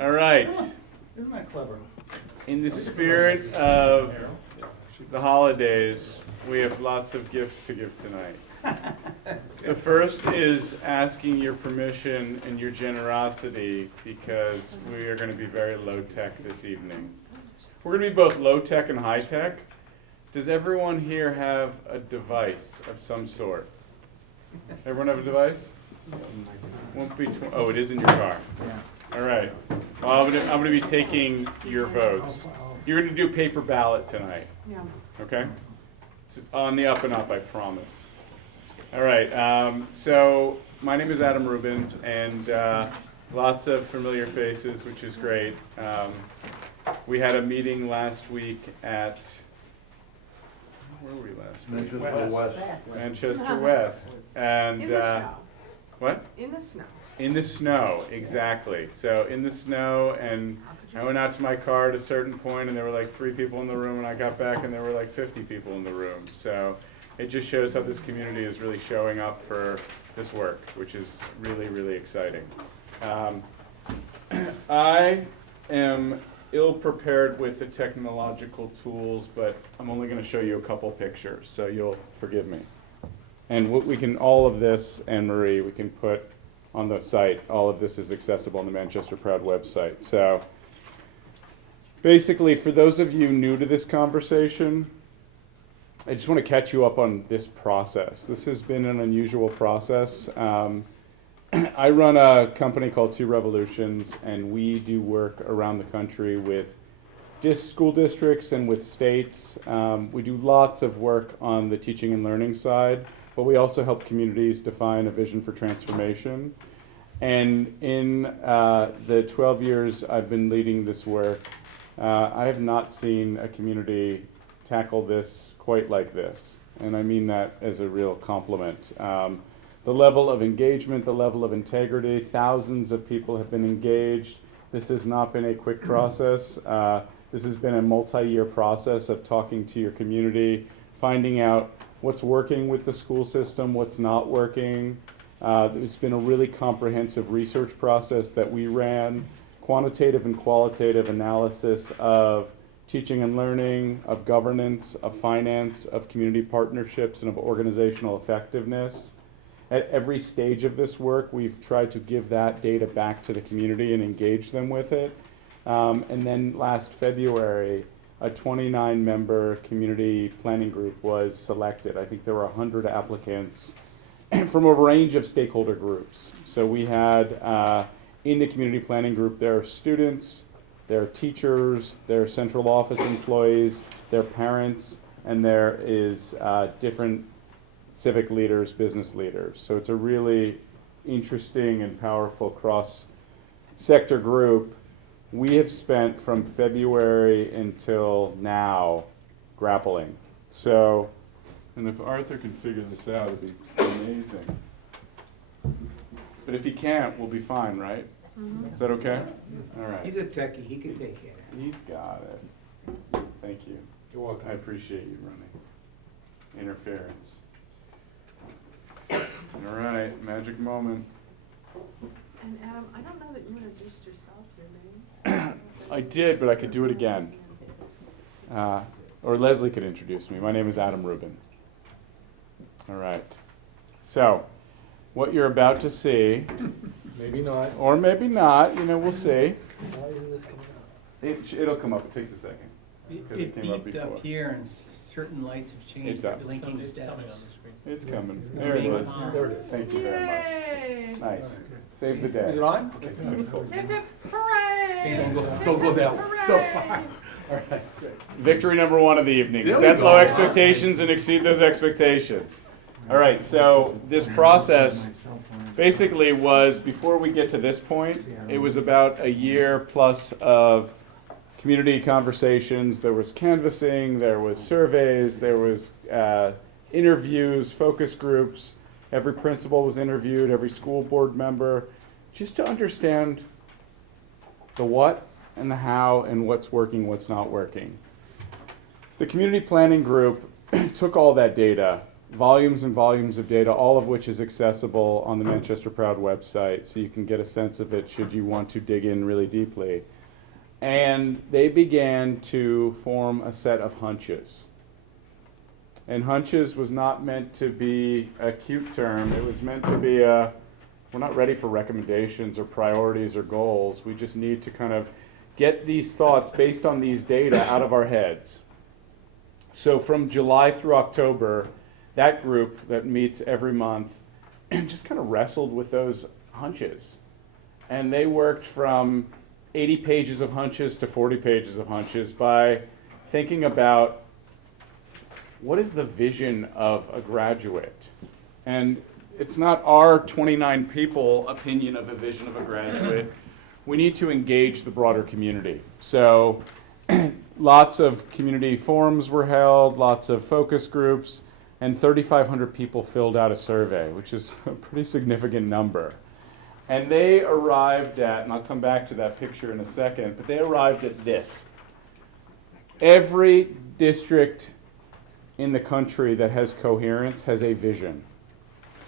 All right. Isn't that clever? In the spirit of the holidays, we have lots of gifts to give tonight. The first is asking your permission and your generosity because we are going to be very low-tech this evening. We're going to be both low-tech and high-tech. Does everyone here have a device of some sort? Everyone have a device? Won't be. Oh, it is in your car. Yeah. All right. Well, I'm gonna be taking your votes. You're gonna do paper ballot tonight. Yeah. Okay? It's on the up and up, I promise. All right. So my name is Adam Rubin, and lots of familiar faces, which is great. We had a meeting last week at. Where were we last week? Manchester West. And In the snow. what? In the snow. In the snow, exactly. So in the snow, and I went out to my car at a certain point, and there were like 3 people in the room, and I got back, and there were like 50 people in the room. So it just shows how this community is really showing up for this work, which is really, really exciting. I am ill-prepared with the technological tools, but I'm only going to show you a couple pictures, so you'll forgive me. And what we can, all of this, Anne Marie, we can put on the site. All of this is accessible on the Manchester Proud website. So basically, for those of you new to this conversation, I just want to catch you up on this process. This has been an unusual process. I run a company called Two Revolutions, and we do work around the country with school districts and with states. We do lots of work on the teaching and learning side, but we also help communities define a vision for transformation. And in the 12 years I've been leading this work, I have not seen a community tackle this quite like this. And I mean that as a real compliment. The level of engagement, the level of integrity, thousands of people have been engaged. This has not been a quick process. This has been a multi-year process of talking to your community, finding out what's working with the school system, what's not working. It's been a really comprehensive research process that we ran, quantitative and qualitative analysis of teaching and learning, of governance, of finance, of community partnerships, and of organizational effectiveness. At every stage of this work, we've tried to give that data back to the community and engage them with it. And then last February, a 29-member community planning group was selected. I think there were 100 applicants from a range of stakeholder groups. So we had, in the community planning group, there are students, there are teachers, there are central office employees, there are parents, and there is different civic leaders, business leaders. So it's a really interesting and powerful cross-sector group. We have spent from February until now grappling. So, and if Arthur can figure this out, it'd be amazing. But if he can't, we'll be fine, right? Mm-hmm. Is that okay? All right. He's a techie, he can take care of it. He's got it. Thank you. You're welcome. I appreciate you running. Interference. All right, magic moment. And Adam, I don't know that you introduced yourself, your name. I did, but I could do it again. Or Leslie could introduce me. My name is Adam Rubin. All right. So, what you're about to see, Maybe not. or maybe not, we'll see. Why isn't this coming up? It'll come up. It takes a second. Because It came up beeped before. up here and certain lights have It changed, they're does. blinking status. It's coming. Yeah. There it Being is. on. There it is. Thank you very much. Yay! Nice. Save the day. Is it on? It's beautiful. Hip hip hooray! Don't go- don't go that way. Hooray! All right, great. Victory number 1 of the evening. There we Set go. low expectations and exceed those expectations. All right, so this process basically was, before we get to this point, it was about a year plus of community conversations. There was canvassing, there was surveys, there was interviews, focus groups. Every principal was interviewed, every school board member, just to understand the what and the how and what's working, what's not working. The community planning group took all that data volumes and volumes of data, all of which is accessible on the Manchester Proud website, so you can get a sense of it should you want to dig in really deeply. And they began to form a set of hunches. And hunches was not meant to be a cute term. It was meant to be we're not ready for recommendations or priorities or goals. We just need to kind of get these thoughts based on these data out of our heads. So from July through October, that group that meets every month just kind of wrestled with those hunches. And they worked from 80 pages of hunches to 40 pages of hunches by thinking about what is the vision of a graduate. And it's not our 29 people opinion of a vision of a graduate. We need to engage the broader community. So lots of community forums were held, lots of focus groups, and 3,500 people filled out a survey, which is a pretty significant number. And they arrived at, and I'll come back to that picture in a second, but they arrived at this. Every district in the country that has coherence has a vision.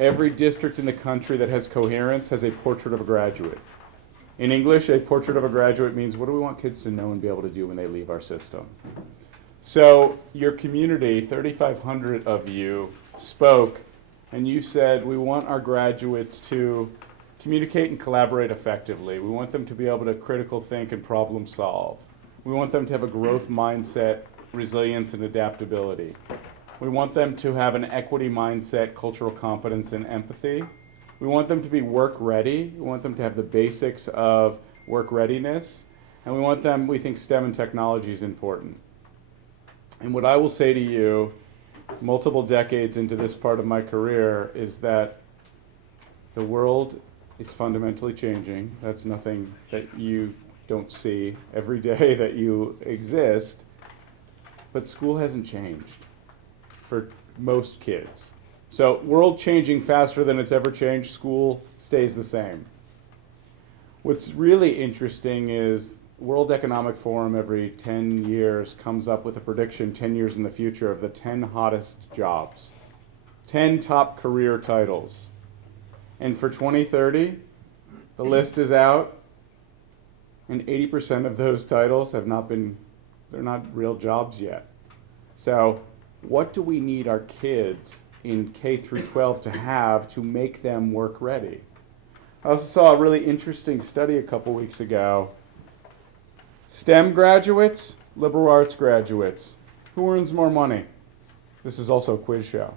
Every district in the country that has coherence has a portrait of a graduate. In English, a portrait of a graduate means what do we want kids to know and be able to do when they leave our system? So your community, 3,500 of you, spoke, and you said we want our graduates to communicate and collaborate effectively. We want them to be able to critical think and problem solve. We want them to have a growth mindset, resilience, and adaptability. We want them to have an equity mindset, cultural competence, and empathy. We want them to be work ready. We want them to have the basics of work readiness. And we want them, we think STEM and technology is important. And what I will say to you, multiple decades into this part of my career, is that the world is fundamentally changing. That's nothing that you don't see every day that you exist. But school hasn't changed for most kids. So world changing faster than it's ever changed, school stays the same. What's really interesting is World Economic Forum every 10 years comes up with a prediction 10 years in the future of the 10 hottest jobs, 10 top career titles. And for 2030, the list is out, and 80% of those titles have not been, they're not real jobs yet. So what do we need our kids in K through 12 to have to make them work ready? I also saw a really interesting study a couple weeks ago. STEM graduates, liberal arts graduates. Who earns more money? This is also a quiz show.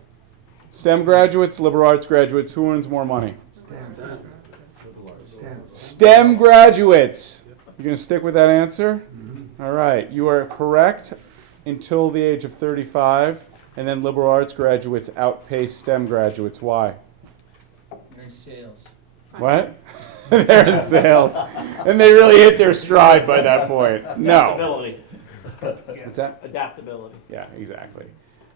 STEM graduates, liberal arts graduates, who earns more money? STEM graduates. You going to stick with that answer? Mm-hmm. All right. You are correct until the age of 35, and then liberal arts graduates outpace STEM graduates. Why? They're in sales. What? They're in sales. And they really hit their stride by that point. No. Adaptability. What's that? Adaptability. Yeah, exactly.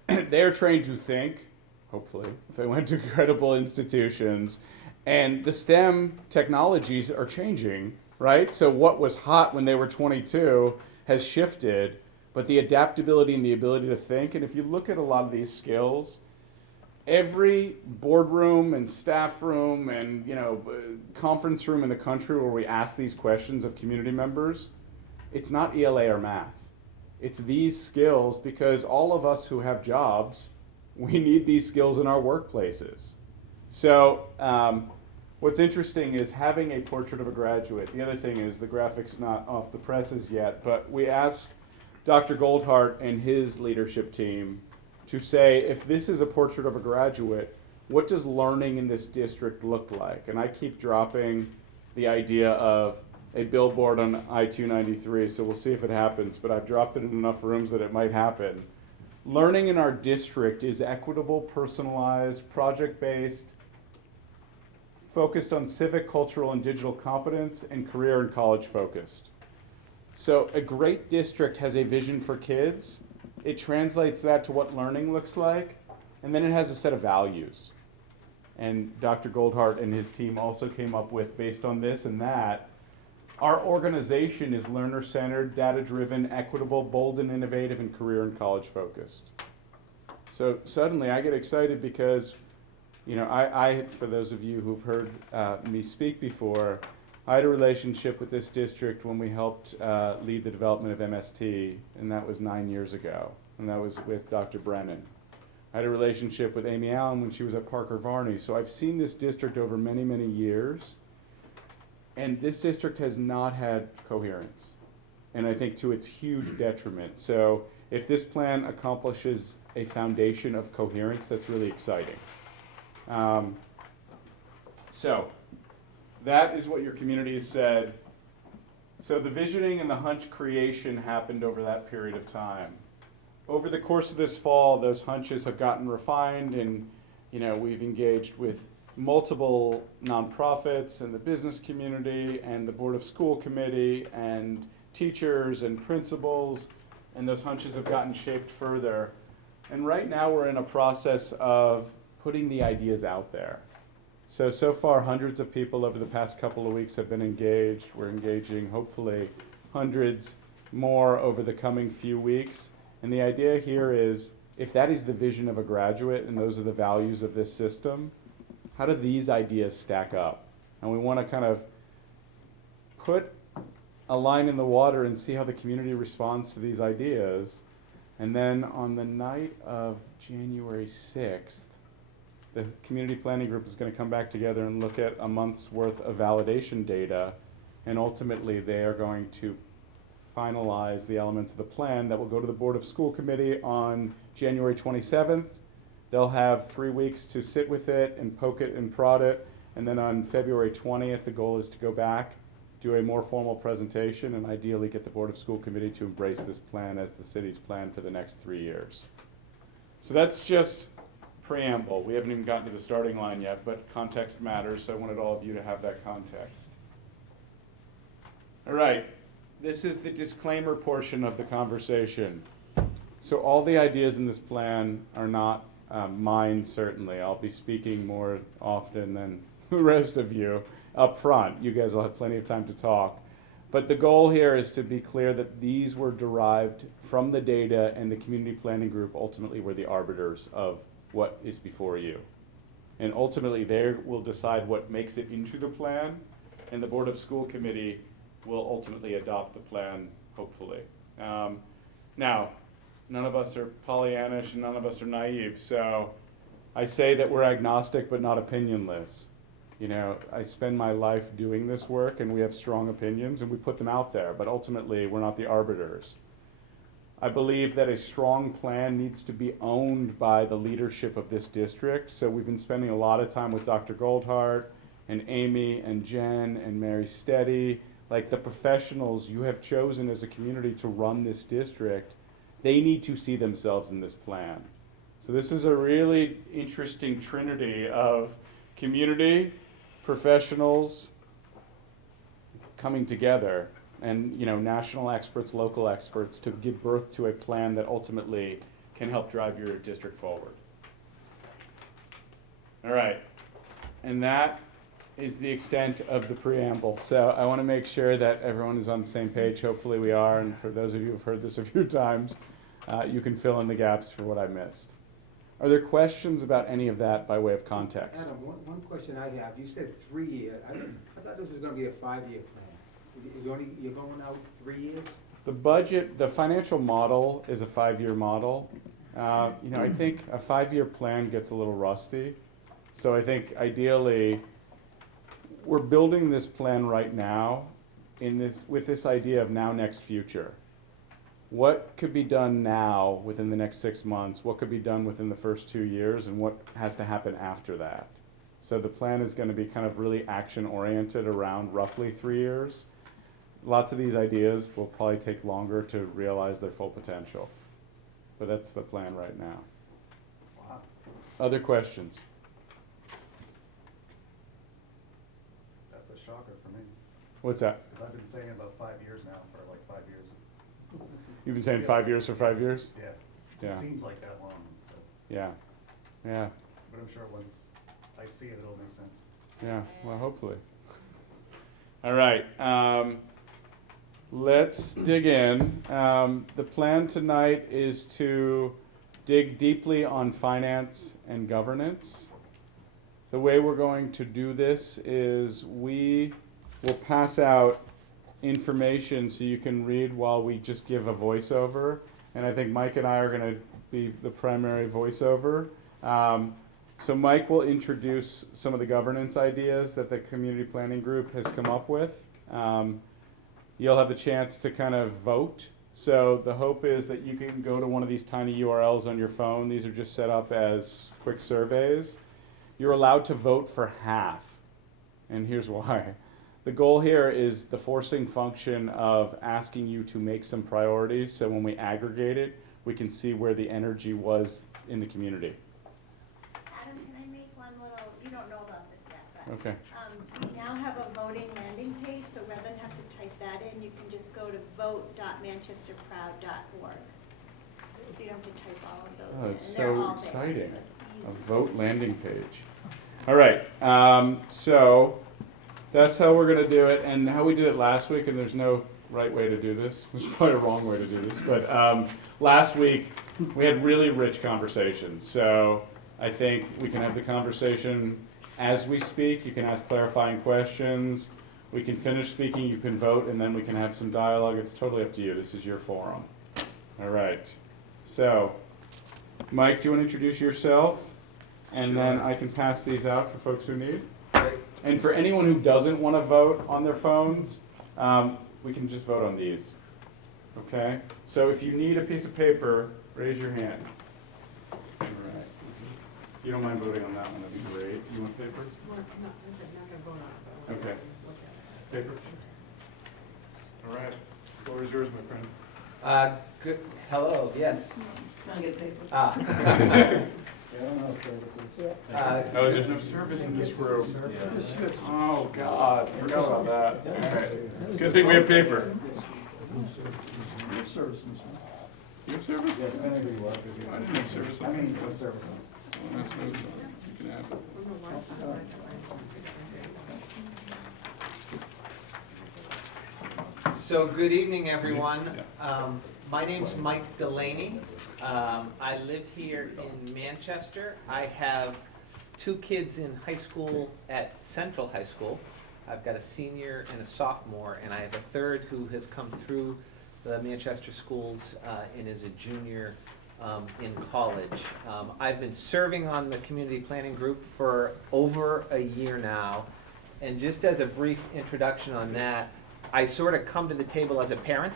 They're trained to think, hopefully, if they went to credible institutions. And the STEM technologies are changing, right? So what was hot when they were 22 has shifted, but the adaptability and the ability to think, and if you look at a lot of these skills, every boardroom and staff room and conference room in the country where we ask these questions of community members, it's not ELA or math. It's these skills, because all of us who have jobs, we need these skills in our workplaces. So what's interesting is having a portrait of a graduate. The other thing is the graphic's not off the presses yet, but we asked Dr. Goldhart and his leadership team to say, if this is a portrait of a graduate, what does learning in this district look like? And I keep dropping the idea of a billboard on I-293, so we'll see if it happens, but I've dropped it in enough rooms that it might happen. Learning in our district is equitable, personalized, project-based, focused on civic, cultural, and digital competence, and career and college focused. So a great district has a vision for kids. It translates that to what learning looks like, and then it has a set of values. And Dr. Goldhart and his team also came up with, based on this and that, our organization is learner-centered, data-driven, equitable, bold and innovative, and career and college focused. So suddenly I get excited because, you know, for those of you who've heard me speak before, I had a relationship with this district when we helped lead the development of MST, and that was 9 years ago, and that was with Dr. Brennan. I had a relationship with Amy Allen when she was at Parker Varney, so I've seen this district over many, many years, and this district has not had coherence, and I think to its huge detriment. So if this plan accomplishes a foundation of coherence, that's really exciting. So that is what your community has said. So the visioning and the hunch creation happened over that period of time. Over the course of this fall, those hunches have gotten refined, and we've engaged with multiple nonprofits and the business community and the Board of School Committee and teachers and principals, and those hunches have gotten shaped further. And right now we're in a process of putting the ideas out there. So far hundreds of people over the past couple of weeks have been engaged. We're engaging hopefully hundreds more over the coming few weeks. And the idea here is, if that is the vision of a graduate and those are the values of this system, how do these ideas stack up? And we want to kind of put a line in the water and see how the community responds to these ideas. And then on the night of January 6th, the community planning group is going to come back together and look at a month's worth of validation data, and ultimately they are going to finalize the elements of the plan that will go to the Board of School Committee on January 27th. They'll have 3 weeks to sit with it and poke it and prod it, and then on February 20th the goal is to go back, do a more formal presentation, and ideally get the Board of School Committee to embrace this plan as the city's plan for the next 3 years. So that's just preamble. We haven't even gotten to the starting line yet, but context matters, so I wanted all of you to have that context. All right, this is the disclaimer portion of the conversation. So all the ideas in this plan are not mine, certainly. I'll be speaking more often than the rest of you up front. You guys will have plenty of time to talk. But the goal here is to be clear that these were derived from the data, and the community planning group ultimately were the arbiters of what is before you. And ultimately they will decide what makes it into the plan, and the Board of School Committee will ultimately adopt the plan, hopefully. Now, none of us are Pollyannish and none of us are naive, so I say that we're agnostic but not opinionless. I spend my life doing this work, and we have strong opinions and we put them out there, but ultimately we're not the arbiters. I believe that a strong plan needs to be owned by the leadership of this district. So we've been spending a lot of time with Dr. Goldhart and Amy and Jen and Mary Steady, like the professionals you have chosen as a community to run this district. They need to see themselves in this plan. So this is a really interesting trinity of community, professionals coming together, and national experts, local experts, to give birth to a plan that ultimately can help drive your district forward. All right, and that is the extent of the preamble. So I want to make sure that everyone is on the same page. Hopefully we are, and for those of you who have heard this a few times, you can fill in the gaps for what I missed. Are there questions about any of that by way of context? Adam, one question I have, you said 3 years. I thought this was gonna be a 5-year plan. You're going out 3 years? The budget, the financial model is a 5-year model. I think a 5-year plan gets a little rusty. So I think ideally, we're building this plan right now with this idea of now, next, future. What could be done now within the next 6 months? What could be done within the first 2 years? And what has to happen after that? So the plan is going to be kind of really action-oriented around roughly 3 years. Lots of these ideas will probably take longer to realize their full potential. But that's the plan right now. Wow. Other questions? That's a shocker for me, What's that? because I've been saying about 5 years now for like 5 years. You've been saying 5 years for 5 years? Yeah. Yeah. It seems like that long, so, Yeah. Yeah. but I'm sure once I see it, it'll make sense. Yeah. Well, hopefully. All right. Let's dig in. The plan tonight is to dig deeply on finance and governance. The way we're going to do this is we will pass out information so you can read while we just give a voiceover. And I think Mike and I are going to be the primary voiceover. So Mike will introduce some of the governance ideas that the community planning group has come up with. You'll have a chance to kind of vote. So the hope is that you can go to one of these tiny URLs on your phone. These are just set up as quick surveys. You're allowed to vote for half, and here's why. The goal here is the forcing function of asking you to make some priorities, so when we aggregate it, we can see where the energy was in the community. Adam, can I make one little, you don't know about this yet, but Okay. we now have a voting landing page, so rather than have to type that in, you can just go to vote.manchesterproud.org. So you don't have to type all of those Oh, in. it's and they're so all there, exciting. so it's A easy. vote landing page. All right, so that's how we're gonna do it, and how we did it last week, and there's no right way to do this. There's probably a wrong way to do this, but last week, we had really rich conversations. So I think we can have the conversation as we speak. You can ask clarifying questions. We can finish speaking, you can vote, and then we can have some dialogue. It's totally up to you. This is your forum. All right, so Mike, do you want to introduce yourself? And then I can pass these out for folks who need. And for anyone who doesn't want to vote on their phones, we can just vote on these. Okay? So if you need a piece of paper, raise your hand. All right. If you don't mind voting on that one, that'd be great. You want paper? Well, I'm not gonna vote on it, but Okay. look at Paper? All right. Floor is yours, my friend. Good, hello, yes. it. Can I get paper? Ah. Oh, there's no service in this room. Oh, God. Forgot about that. All right. Good thing we have paper. You have service? I didn't have service. Oh, that's notes on it. You can have it. So good evening, everyone. My name's Mike Delaney. I live here in Manchester. I have 2 kids in high school at Central High School. I've got a senior and a sophomore, and I have a third who has come through the Manchester schools and is a junior in college. I've been serving on the community planning group for over a year now. And just as a brief introduction on that, I sort of come to the table as a parent.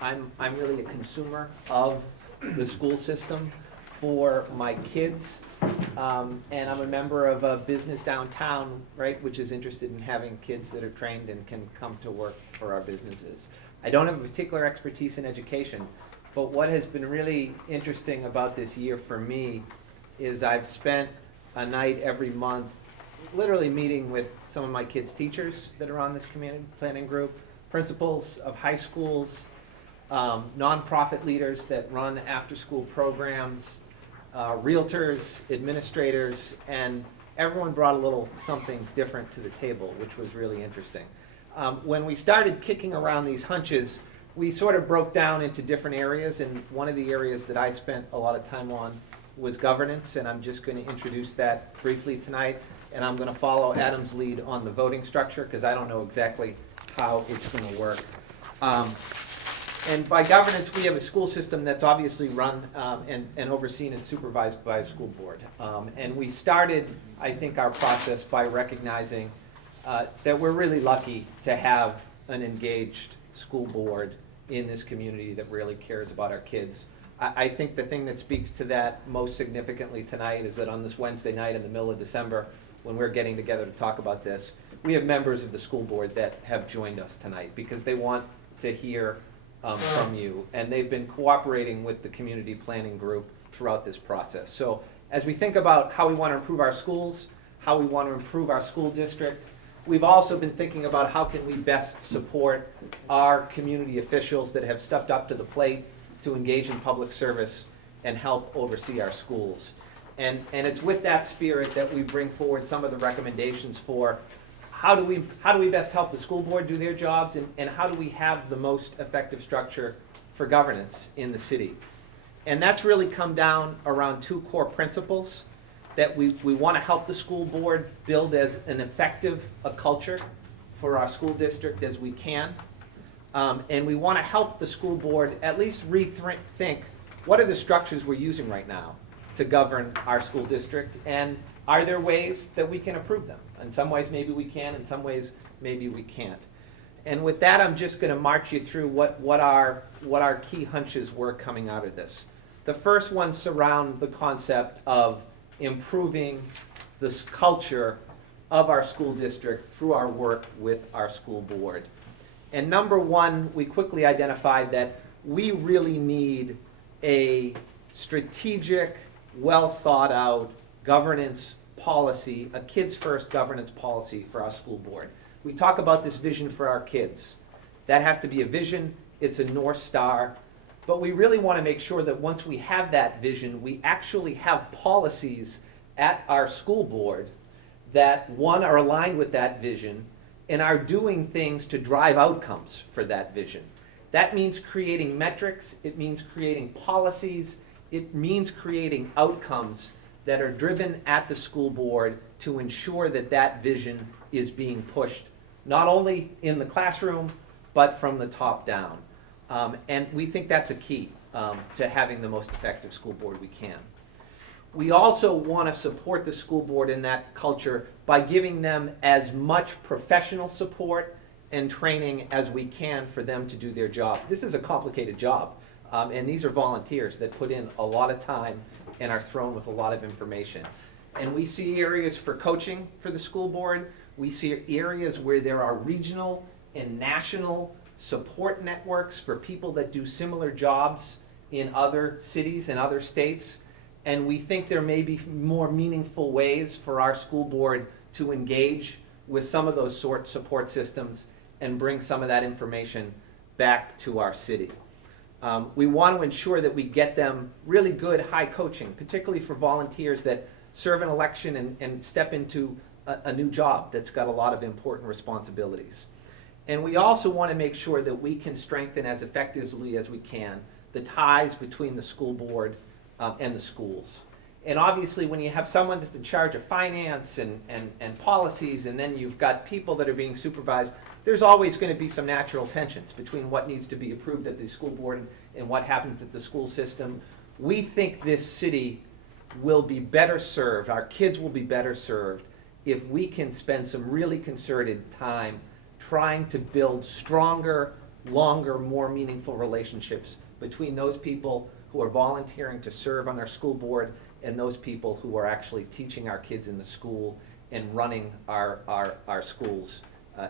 I'm really a consumer of the school system for my kids. And I'm a member of a business downtown, right, which is interested in having kids that are trained and can come to work for our businesses. I don't have a particular expertise in education, but what has been really interesting about this year for me is I've spent a night every month literally meeting with some of my kids' teachers that are on this community planning group, principals of high schools, nonprofit leaders that run after-school programs, realtors, administrators, and everyone brought a little something different to the table, which was really interesting. When we started kicking around these hunches, we sort of broke down into different areas, and one of the areas that I spent a lot of time on was governance, and I'm just going to introduce that briefly tonight, and I'm going to follow Adam's lead on the voting structure, because I don't know exactly how it's going to work. And by governance, we have a school system that's obviously run and overseen and supervised by a school board. And we started, I think, our process by recognizing that we're really lucky to have an engaged school board in this community that really cares about our kids. I think the thing that speaks to that most significantly tonight is that on this Wednesday night in the middle of December, when we're getting together to talk about this, we have members of the school board that have joined us tonight because they want to hear from you, and they've been cooperating with the community planning group throughout this process. So as we think about how we want to improve our schools, how we want to improve our school district, we've also been thinking about how can we best support our community officials that have stepped up to the plate to engage in public service and help oversee our schools. And it's with that spirit that we bring forward some of the recommendations for how do we best help the school board do their jobs, and how do we have the most effective structure for governance in the city. And that's really come down around two core principles that we want to help the school board build as an effective a culture for our school district as we can. And we want to help the school board at least rethink what are the structures we're using right now to govern our school district, and are there ways that we can improve them? In some ways maybe we can, in some ways maybe we can't. And with that, I'm just going to march you through what our key hunches were coming out of this. The first one surround the concept of improving this culture of our school district through our work with our school board. And number one, we quickly identified that we really need a strategic, well thought out governance policy, a kids first governance policy for our school board. We talk about this vision for our kids. That has to be a vision, it's a North Star, but we really want to make sure that once we have that vision, we actually have policies at our school board that, one, are aligned with that vision and are doing things to drive outcomes for that vision. That means creating metrics, it means creating policies, it means creating outcomes that are driven at the school board to ensure that that vision is being pushed, not only in the classroom, but from the top down. And we think that's a key to having the most effective school board we can. We also want to support the school board in that culture by giving them as much professional support and training as we can for them to do their jobs. This is a complicated job, and these are volunteers that put in a lot of time and are thrown with a lot of information. And we see areas for coaching for the school board. We see areas where there are regional and national support networks for people that do similar jobs in other cities and other states. And we think there may be more meaningful ways for our school board to engage with some of those support systems and bring some of that information back to our city. We want to ensure that we get them really good high coaching, particularly for volunteers that serve an election and step into a new job that's got a lot of important responsibilities. And we also want to make sure that we can strengthen as effectively as we can the ties between the school board and the schools. And obviously when you have someone that's in charge of finance and policies, and then you've got people that are being supervised, there's always going to be some natural tensions between what needs to be approved at the school board and what happens at the school system. We think this city will be better served, our kids will be better served, if we can spend some really concerted time trying to build stronger, longer, more meaningful relationships between those people who are volunteering to serve on our school board and those people who are actually teaching our kids in the school and running our schools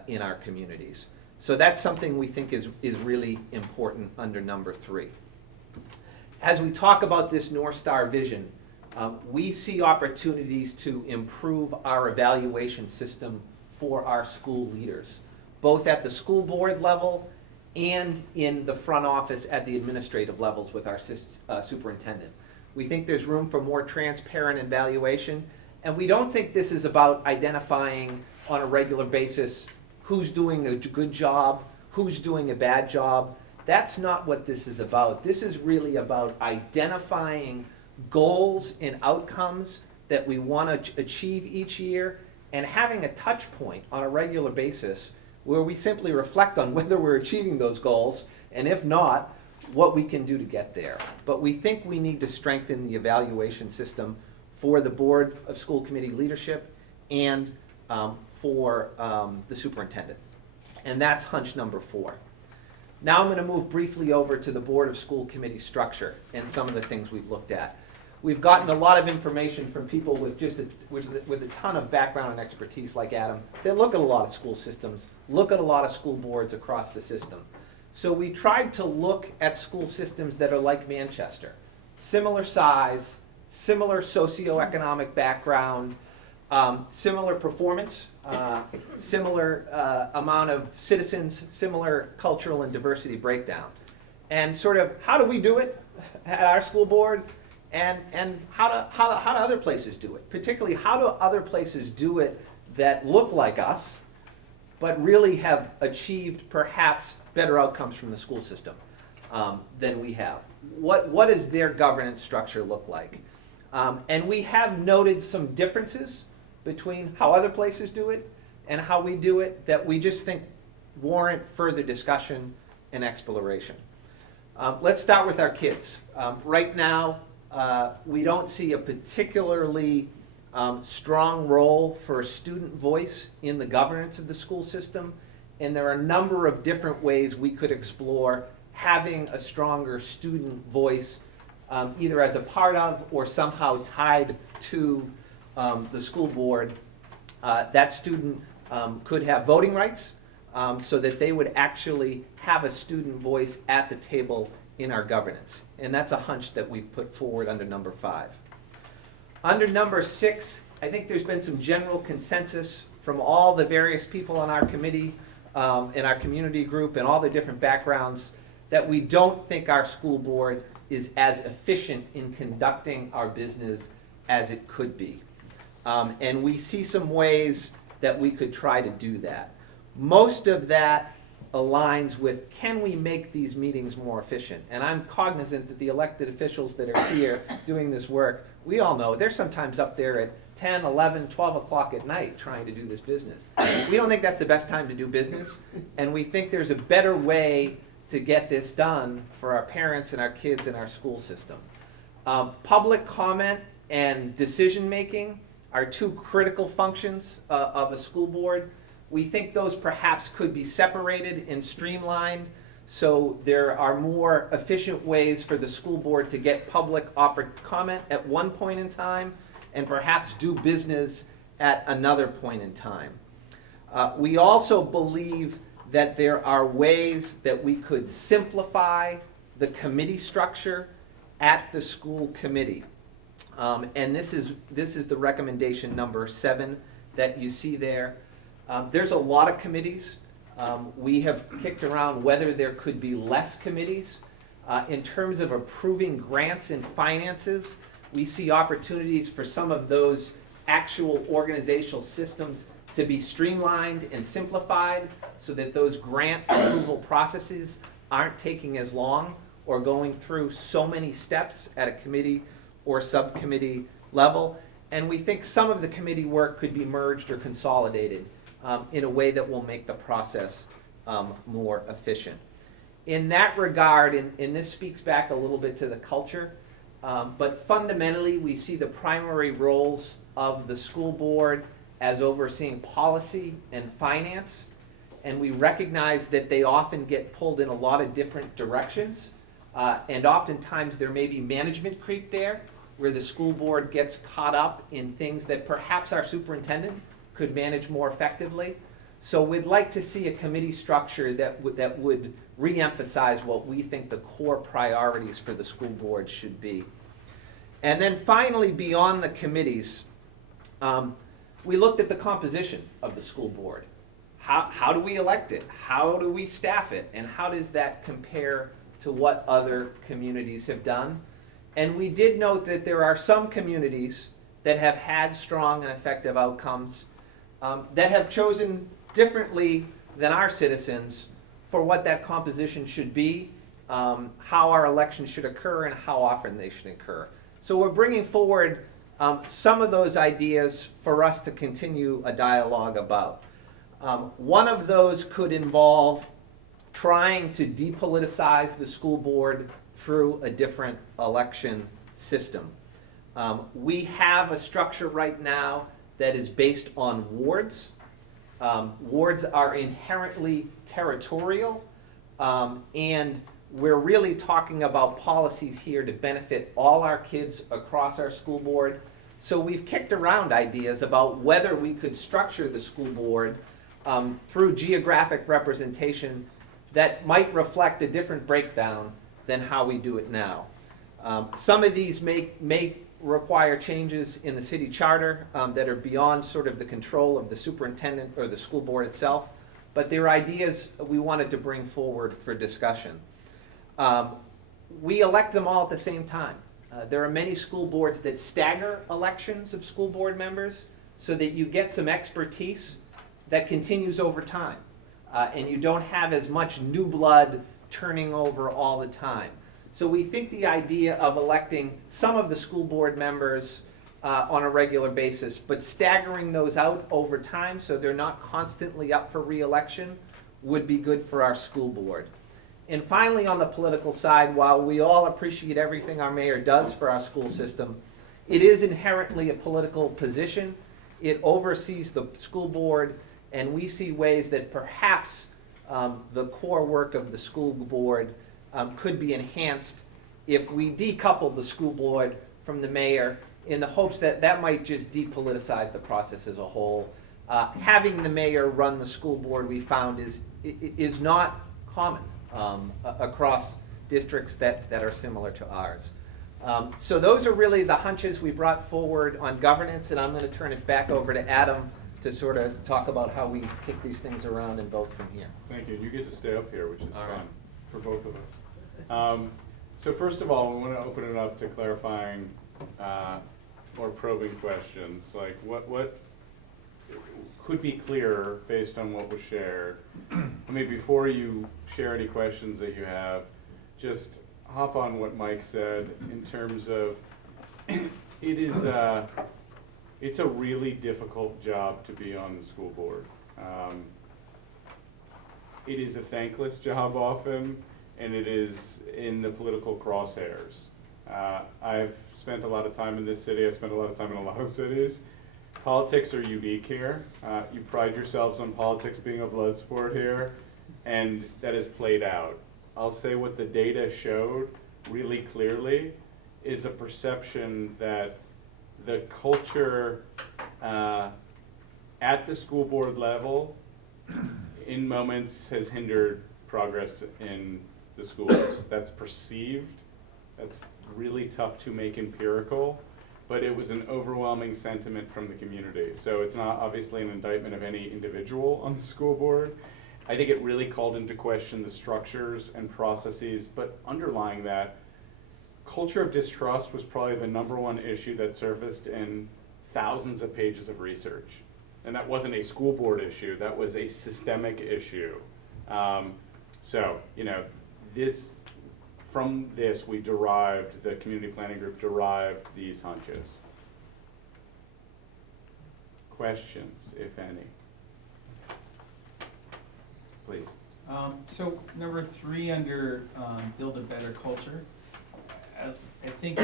in our communities. So that's something we think is really important under number 3. As we talk about this North Star vision, we see opportunities to improve our evaluation system for our school leaders, both at the school board level and in the front office at the administrative levels with our superintendent. We think there's room for more transparent evaluation, and we don't think this is about identifying on a regular basis who's doing a good job, who's doing a bad job. That's not what this is about. This is really about identifying goals and outcomes that we want to achieve each year and having a touch point on a regular basis where we simply reflect on whether we're achieving those goals, and if not, what we can do to get there. But we think we need to strengthen the evaluation system for the Board of School Committee leadership and for the superintendent. And that's hunch number 4. Now I'm going to move briefly over to the Board of School Committee structure and some of the things we've looked at. We've gotten a lot of information from people with with a ton of background and expertise like Adam that look at a lot of school systems, look at a lot of school boards across the system. So we tried to look at school systems that are like Manchester, similar size, similar socioeconomic background, similar performance, similar amount of citizens, similar cultural and diversity breakdown. And sort of how do we do it at our school board? And how do other places do it? Particularly, how do other places do it that look like us, but really have achieved perhaps better outcomes from the school system? than we have. What does their governance structure look like? And we have noted some differences between how other places do it and how we do it that we just think warrant further discussion and exploration. Let's start with our kids. Right now, we don't see a particularly strong role for a student voice in the governance of the school system, and there are a number of different ways we could explore having a stronger student voice, either as a part of or somehow tied to the school board. That student could have voting rights, so that they would actually have a student voice at the table in our governance. And that's a hunch that we've put forward under number 5. Under number 6, I think there's been some general consensus from all the various people on our committee, in our community group, and all the different backgrounds, that we don't think our school board is as efficient in conducting our business as it could be. And we see some ways that we could try to do that. Most of that aligns with, can we make these meetings more efficient? And I'm cognizant that the elected officials that are here doing this work, we all know they're sometimes up there at 10, 11, 12 o'clock at night trying to do this business. We don't think that's the best time to do business, and we think there's a better way to get this done for our parents and our kids in our school system. Public comment and decision-making are 2 critical functions of a school board. We think those perhaps could be separated and streamlined, so there are more efficient ways for the school board to get public comment at one point in time and perhaps do business at another point in time. We also believe that there are ways that we could simplify the committee structure at the school committee. And this is the recommendation number 7 that you see there. There's a lot of committees. We have kicked around whether there could be less committees. In terms of approving grants and finances, we see opportunities for some of those actual organizational systems to be streamlined and simplified so that those grant approval processes aren't taking as long or going through so many steps at a committee or subcommittee level. And we think some of the committee work could be merged or consolidated in a way that will make the process more efficient. In that regard, and this speaks back a little bit to the culture, but fundamentally we see the primary roles of the school board as overseeing policy and finance, and we recognize that they often get pulled in a lot of different directions, and oftentimes there may be management creep there, where the school board gets caught up in things that perhaps our superintendent could manage more effectively. So we'd like to see a committee structure that would re-emphasize what we think the core priorities for the school board should be. And then finally, beyond the committees, we looked at the composition of the school board. How do we elect it? How do we staff it? And how does that compare to what other communities have done? And we did note that there are some communities that have had strong and effective outcomes that have chosen differently than our citizens for what that composition should be, how our elections should occur, and how often they should occur. So we're bringing forward some of those ideas for us to continue a dialogue about. One of those could involve trying to depoliticize the school board through a different election system. We have a structure right now that is based on wards. Wards are inherently territorial, and we're really talking about policies here to benefit all our kids across our school board. So we've kicked around ideas about whether we could structure the school board through geographic representation that might reflect a different breakdown than how we do it now. Some of these may require changes in the city charter that are beyond sort of the control of the superintendent or the school board itself, but they're ideas we wanted to bring forward for discussion. We elect them all at the same time. There are many school boards that stagger elections of school board members so that you get some expertise that continues over time. And you don't have as much new blood turning over all the time. So we think the idea of electing some of the school board members on a regular basis, but staggering those out over time so they're not constantly up for re-election would be good for our school board. And finally, on the political side, while we all appreciate everything our mayor does for our school system, it is inherently a political position. It oversees the school board, and we see ways that perhaps the core work of the school board could be enhanced if we decoupled the school board from the mayor, in the hopes that that might just depoliticize the process as a whole. Having the mayor run the school board, we found, is not common across districts that are similar to ours. So those are really the hunches we brought forward on governance, and I'm going to turn it back over to Adam to sort of talk about how we kick these things around and vote from here. Thank you. You get to stay up here, which is All fun right. for both of us. So first of all, we want to open it up to clarifying or probing questions, like what could be clearer based on what was shared. I mean, before you share any questions that you have, just hop on what Mike said in terms of it's a really difficult job to be on the school board. It is a thankless job often, and it is in the political crosshairs. I've spent a lot of time in this city. I've spent a lot of time in a lot of cities. Politics are unique here. You pride yourselves on politics being a blood sport here, and that is played out. I'll say what the data showed really clearly is a perception that the culture at the school board level in moments has hindered progress in the schools. That's perceived. That's really tough to make empirical, but it was an overwhelming sentiment from the community. So it's not obviously an indictment of any individual on the school board. I think it really called into question the structures and processes, but underlying that, culture of distrust was probably the #1 issue that surfaced in thousands of pages of research. And that wasn't a school board issue, that was a systemic issue. So, you know, from this we derived, the community planning group derived these hunches. Questions, if any? Please. So number 3 under build a better culture, I think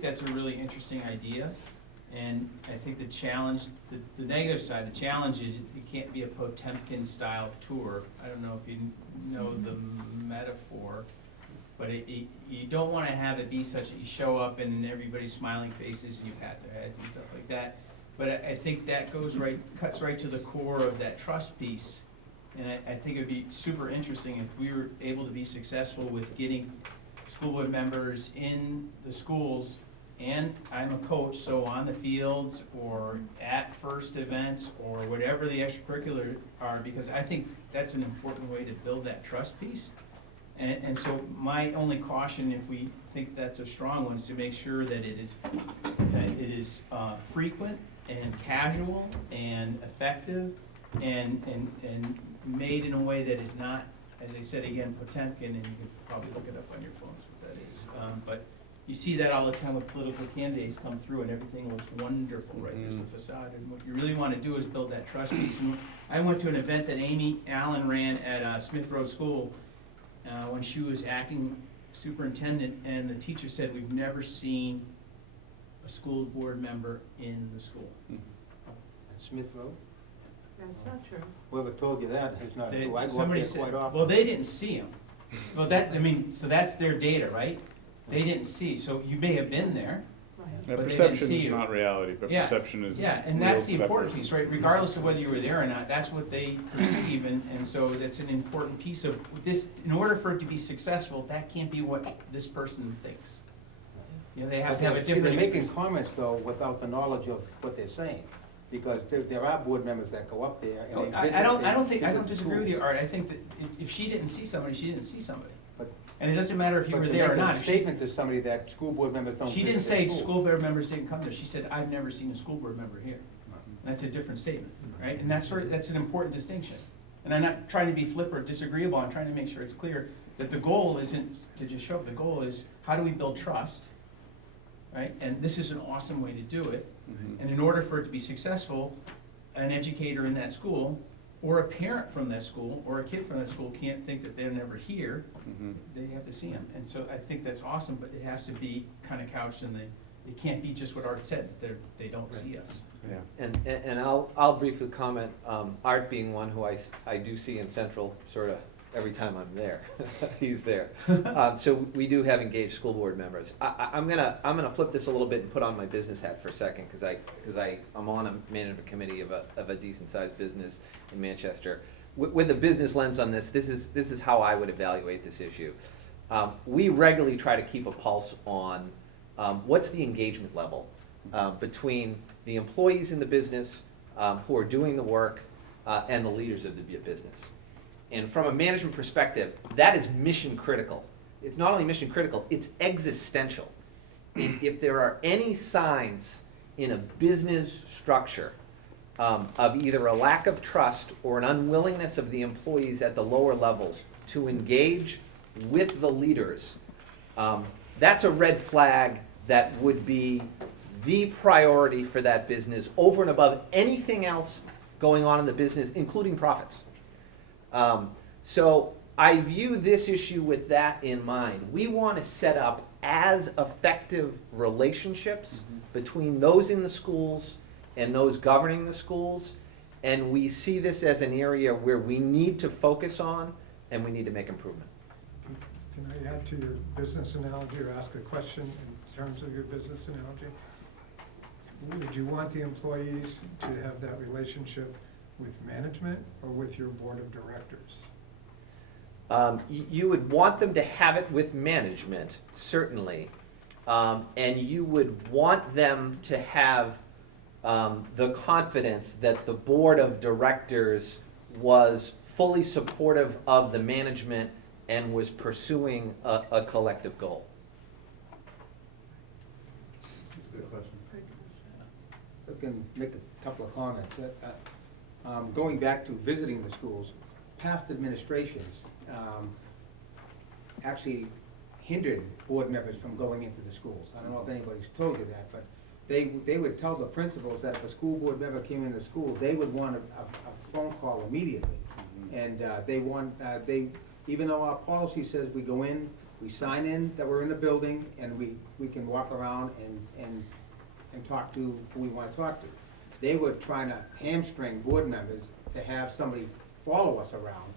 that's a really interesting idea. And I think the challenge, the negative side, the challenge is it can't be a Potemkin style tour. I don't know if you know the metaphor, but you don't want to have it be such that you show up and everybody's smiling faces and you pat their heads and stuff like that. But I think that cuts right to the core of that trust piece. And I think it'd be super interesting if we were able to be successful with getting school board members in the schools. And I'm a coach, so on the fields or at first events or whatever the extracurricular are, because I think that's an important way to build that trust piece. And so my only caution, if we think that's a strong one, is to make sure that it is frequent and casual and effective and made in a way that is not, as I said again, Potemkin, and you can probably look it up on your phones what that is. But you see that all the time with political candidates come through and everything looks wonderful, right? There's the facade. And what you really want to do is build that trust piece. And I went to an event that Amy Allen ran at Smith Road School when she was acting superintendent, and the teacher said, "We've never seen a school board member in the school." Smith Road? That's not true. Whoever told you that is not true. I go up Somebody there said, quite often. well, they didn't see him. Well, so that's their data, right? They didn't see, so you may have been there. Right. Now, But they perception didn't see is you. not reality, but Yeah. perception is Yeah, and real that's to the that important person. piece, right? Regardless of whether you were there or not, that's what they perceive, and so that's an important piece of this. In order for it to be successful, that can't be what this person thinks. You know, they have to have a See, different they're making experience. comments though without the knowledge of what they're saying, because there are board members that go up there and No, they I visit. don't visit disagree with you, schools. Art. I think that if she didn't see somebody, she didn't see somebody. But- And it doesn't matter if you But were to there or make a not. If she- statement to somebody that school board members don't She visit didn't their say schools. school board members didn't come there, she said, I've never seen a school board member here. And that's a different statement, right? And that's an important distinction. And I'm not trying to be flip or disagreeable, I'm trying to make sure it's clear that the goal isn't to just show up, the goal is how do we build trust, right? And this is an awesome way to do it. Mhm. And in order for it to be successful, an educator in that school, or a parent from that school, or a kid from that school can't think that they're never here. Mhm. They have to see them. And so I think that's awesome, but it has to be kind of couched in the, it can't be just what Art said, that they don't see us. Yeah. And I'll briefly comment, Art being one who I do see in Central sort of every time I'm there. He's there. So we do have engaged school board members. I'm gonna flip this a little bit and put on my business hat for a second, because I'm on a management committee of a decent sized business in Manchester. With a business lens on this is how I would evaluate this issue. We regularly try to keep a pulse on what's the engagement level between the employees in the business who are doing the work and the leaders of the business. And from a management perspective, that is mission critical. It's not only mission critical, it's existential. And if there are any signs in a business structure of either a lack of trust or an unwillingness of the employees at the lower levels to engage with the leaders, that's a red flag that would be the priority for that business over and above anything else going on in the business, including profits. So I view this issue with that in mind. We want to set up as effective relationships between those in the schools and those governing the schools, and we see this as an area where we need to focus on and we need to make improvement. Can I add to your business analogy or ask a question in terms of your business analogy? Would you want the employees to have that relationship with management or with your board of directors? You would want them to have it with management, certainly, and you would want them to have the confidence that the board of directors was fully supportive of the management and was pursuing a collective goal. Good question. I can make a couple of comments. Going back to visiting the schools, past administrations actually hindered board members from going into the schools. I don't know if anybody's told you that, but they would tell the principals that if a school board member came into school, they would want a phone call immediately. And even though our policy says we go in, we sign in that we're in the building, and we can walk around and talk to who we want to talk to. They were trying to hamstring board members to have somebody follow us around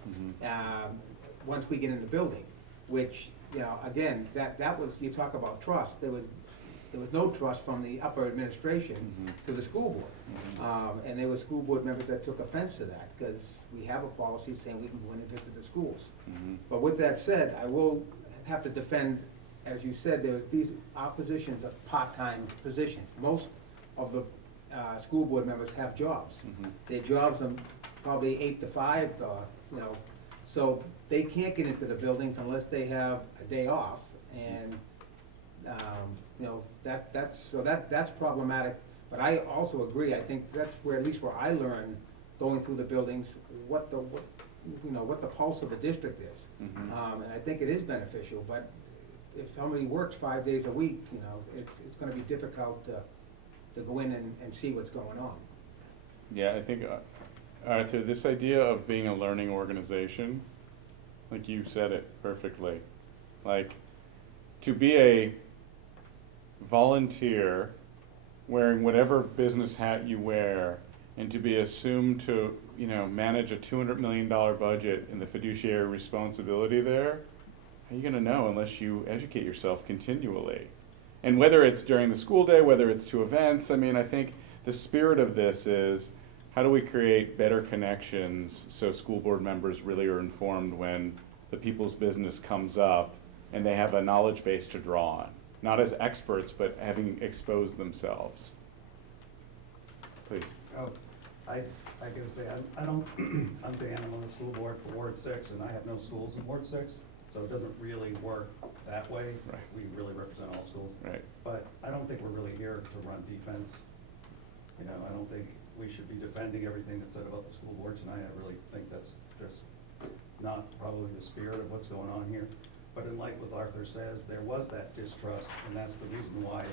once we get in the building, which, you know, again, that was, you talk about trust, there was no trust from the upper administration to the school board. And there were school board members that took offense to that, because we have a policy saying we can go in and visit the schools. But with that said, I will have to defend, as you said, our positions are part-time positions. Most of the school board members have jobs. Their jobs are probably 8 to 5, you know, so they can't get into the buildings unless they have a day off, and you know, that's problematic. But I also agree. I think that's where, at least where I learned going through the buildings, what the pulse of the district is. And I think it is beneficial. But if somebody works 5 days a week, you know, it's going to be difficult to go in and see what's going on. Yeah, I think, Arthur, this idea of being a learning organization, like you said it perfectly, like to be a volunteer wearing whatever business hat you wear, and to be assumed to, you know, manage a $200 million budget and the fiduciary responsibility there, how are you gonna know unless you educate yourself continually? And whether it's during the school day, whether it's to events, I mean, I think the spirit of this is, how do we create better connections so school board members really are informed when the people's business comes up and they have a knowledge base to draw on? Not as experts, but having exposed themselves. Please. Oh, I gotta say, I don't, I'm Dan, I'm on the school board for Ward 6, and I have no schools in Ward 6, so it doesn't really work that way. Right. We really represent all schools. Right. But I don't think we're really here to run defense. You know, I don't think we should be defending everything that's said about the school board tonight. I really think that's just not probably the spirit of what's going on here. But in like what Arthur says, there was that distrust, and that's the reason why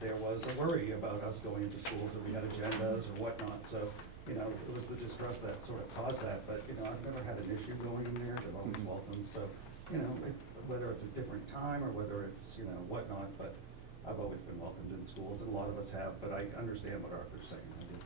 there was a worry about us going into schools, that we had agendas or whatnot. So, you know, it was the distrust that sort of caused that. But, you know, I've never had an issue going in there. They've always welcomed. So, you know, whether it's a different time or whether it's, you know, whatnot, but I've always been welcomed in schools, and a lot of us have, but I understand what Arthur's saying. I do.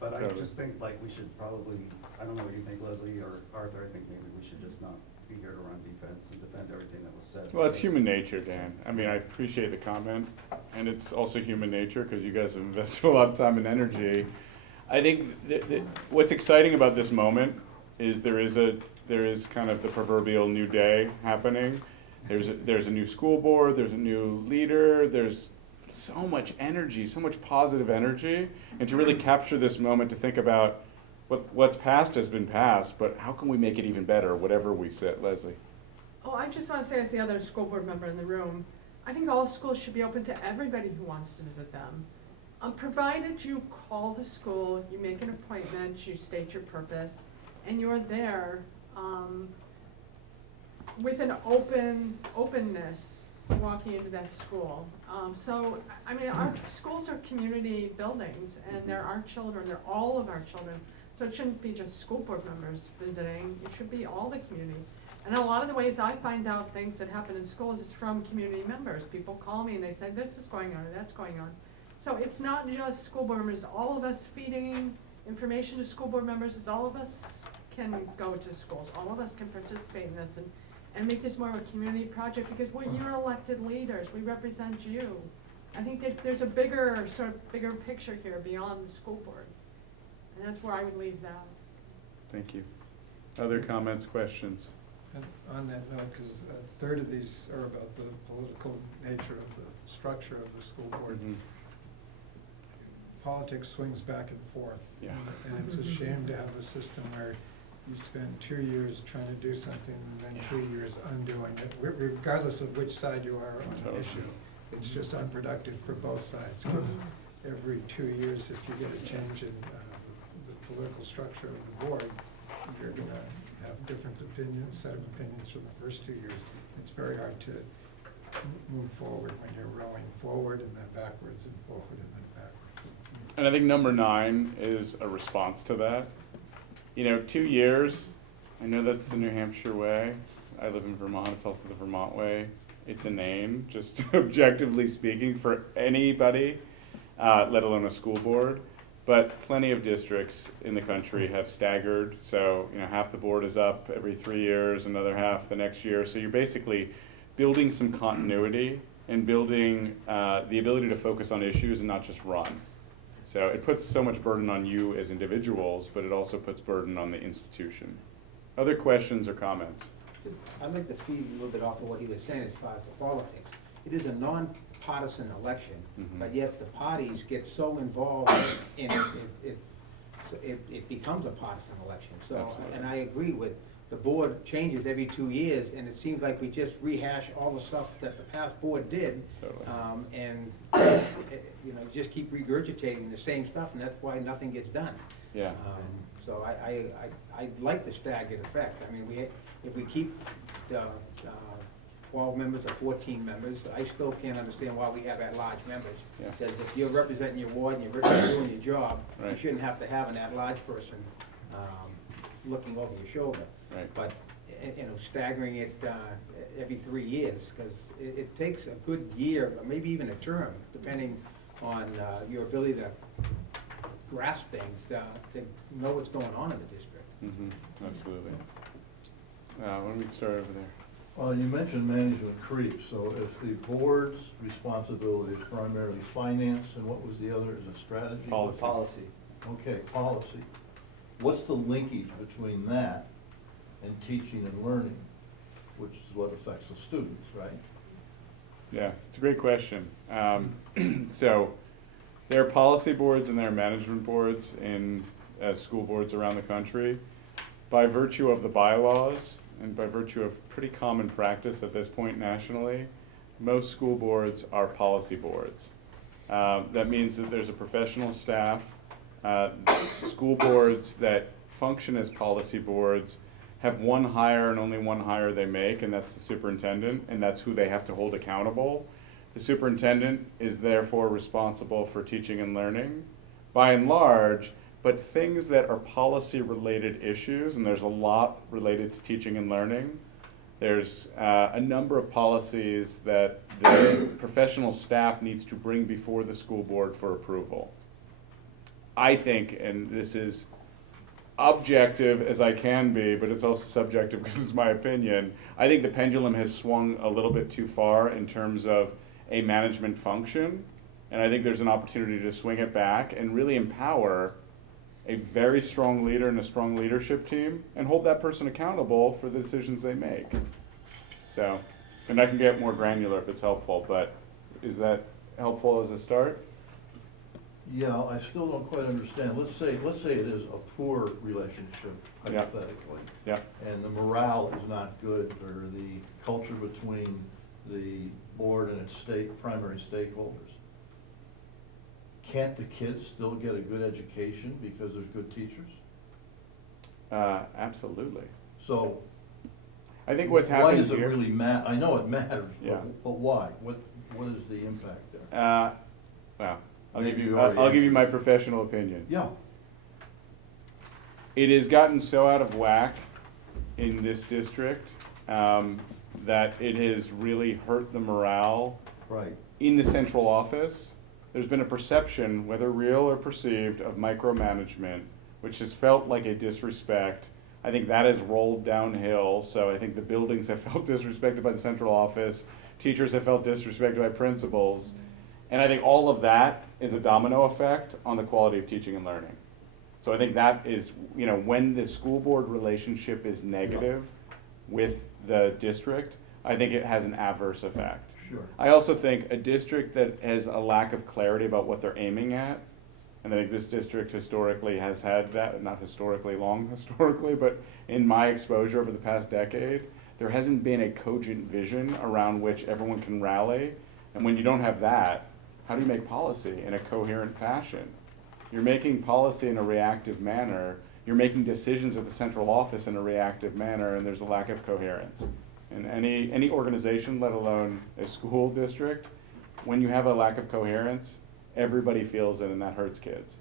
But I just think like we should probably, I don't know what you think, Leslie or Arthur, I think maybe we should just not be here to run defense and defend everything that was said. Well, it's human nature, Dan. I mean, I appreciate the comment, and it's also human nature because you guys have invested a lot of time and energy. I think what's exciting about this moment is there is kind of the proverbial new day happening. There's a new school board, there's a new leader, there's so much energy, so much positive energy, and to really capture this moment to think about what's past has been past, but how can we make it even better, whatever we said, Leslie? Oh, I just want to say, as the other school board member in the room, I think all schools should be open to everybody who wants to visit them. Provided you call the school, you make an appointment, you state your purpose, and you're there with an openness walking into that school. So, I mean, our schools are community buildings, and they're our children, they're all of our children. So it shouldn't be just school board members visiting, it should be all the community. And a lot of the ways I find out things that happen in schools is from community members. People call me and they say, this is going on, or that's going on. So it's not just school board members, all of us feeding information to school board members, it's all of us can go to schools, all of us can participate in this and make this more of a community project, because we're your elected leaders, we represent you. I think that there's a bigger picture here beyond the school board. And that's where I would leave that. Thank you. Other comments, questions? And on that note, because a third of these are about the political nature of the structure of the school board. Mhm. Politics swings back and forth. Yeah. And it's a shame to have a system where you spend 2 years trying to do something and then 2 years undoing it, regardless of which side you are on an Totally. issue. It's just unproductive for both sides, because every 2 years, if you get a change in the political structure of the board, you're gonna have different opinions, set of opinions for the first 2 years. It's very hard to move forward when you're rowing forward and then backwards and forward and then backwards. And I think number 9 is a response to that. You know, 2 years, I know that's the New Hampshire way. I live in Vermont, it's also the Vermont way. It's inane, just objectively speaking, for anybody, let alone a school board. But plenty of districts in the country have staggered, so you know, half the board is up every 3 years, another half the next year. So you're basically building some continuity and building the ability to focus on issues and not just run. So it puts so much burden on you as individuals, but it also puts burden on the institution. Other questions or comments? I'd like to feed a little bit off of what he was saying as far as the politics. It is a non-partisan election, but yet the parties get so involved in it, it becomes a partisan election. So, Absolutely. and I agree with, the board changes every 2 years, and it seems like we just rehash all the stuff that the past board did. Totally. And, you know, just keep regurgitating the same stuff, and that's why nothing gets done. Yeah. So I like the staggered effect. I mean, if we keep the 12 members or 14 members, I still can't understand why we have at-large members. Yeah. Because if you're representing your ward and you're really doing your job, you Right. shouldn't have to have an at-large person looking over your shoulder. Right. But, you know, staggering it every 3 years, because it takes a good year, or maybe even a term, depending on your ability to grasp things, to know what's going on in the district. Absolutely. Why don't we start over there? Well, you mentioned management creep, so if the board's responsibility is primarily finance, and what was the other, is it strategy? Policy. Okay, policy. What's the linkage between that and teaching and learning, which is what affects the students, right? Yeah, it's a great question. So there are policy boards and there are management boards in school boards around the country. By virtue of the bylaws and by virtue of pretty common practice at this point nationally, most school boards are policy boards. That means that there's a professional staff School boards that function as policy boards have one hire and only one hire they make, and that's the superintendent, and that's who they have to hold accountable. The superintendent is therefore responsible for teaching and learning, by and large, but things that are policy-related issues, and there's a lot related to teaching and learning. There's a number of policies that the professional staff needs to bring before the school board for approval. I think, and this is objective as I can be, but it's also subjective because it's my opinion, I think the pendulum has swung a little bit too far in terms of a management function, and I think there's an opportunity to swing it back and really empower a very strong leader and a strong leadership team and hold that person accountable for the decisions they make. So, and I can get more granular if it's helpful, but is that helpful as a start? Yeah, I still don't quite understand. Let's say it is a poor relationship, Yeah. hypothetically. Yeah. And the morale is not good, or the culture between the board and its primary stakeholders. Can't the kids still get a good education because there's good teachers? Absolutely. So. I think what's happened Why does it here, really matter? I know it matters, Yeah. but why? What is the impact there? well, I'll Maybe give you you, already I'll give you answered. my professional opinion. Yeah, It has gotten so out of whack in this district that it has really hurt the morale right. in the central office. There's been a perception, whether real or perceived, of micromanagement, which has felt like a disrespect. I think that has rolled downhill, so I think the buildings have felt disrespected by the central office, teachers have felt disrespected by principals, and I think all of that is a domino effect on the quality of teaching and learning. So I think that is, when the school board relationship is negative with the district, I think it has an adverse effect. Sure. I also think a district that has a lack of clarity about what they're aiming at, and I think this district historically has had that, not historically, but in my exposure over the past decade, there hasn't been a cogent vision around which everyone can rally. And when you don't have that, how do you make policy in a coherent fashion? You're making policy in a reactive manner. You're making decisions at the central office in a reactive manner, and there's a lack of coherence. In any organization, let alone a school district, when you have a lack of coherence, everybody feels it, and that hurts kids.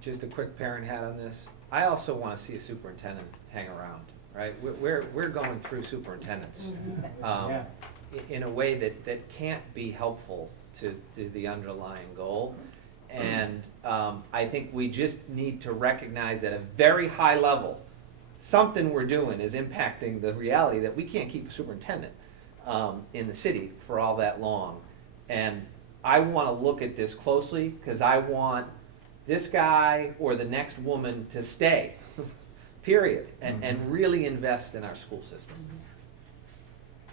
Just a quick parent hat on this. I also want to see a superintendent hang around, right? We're going through superintendents in a way that can't be helpful to the underlying goal. And I think we just need to recognize at a very high level, something we're doing is impacting the reality that we can't keep a superintendent in the city for all that long. And I want to look at this closely because I want this guy or the next woman to stay, period, and really invest in our school system.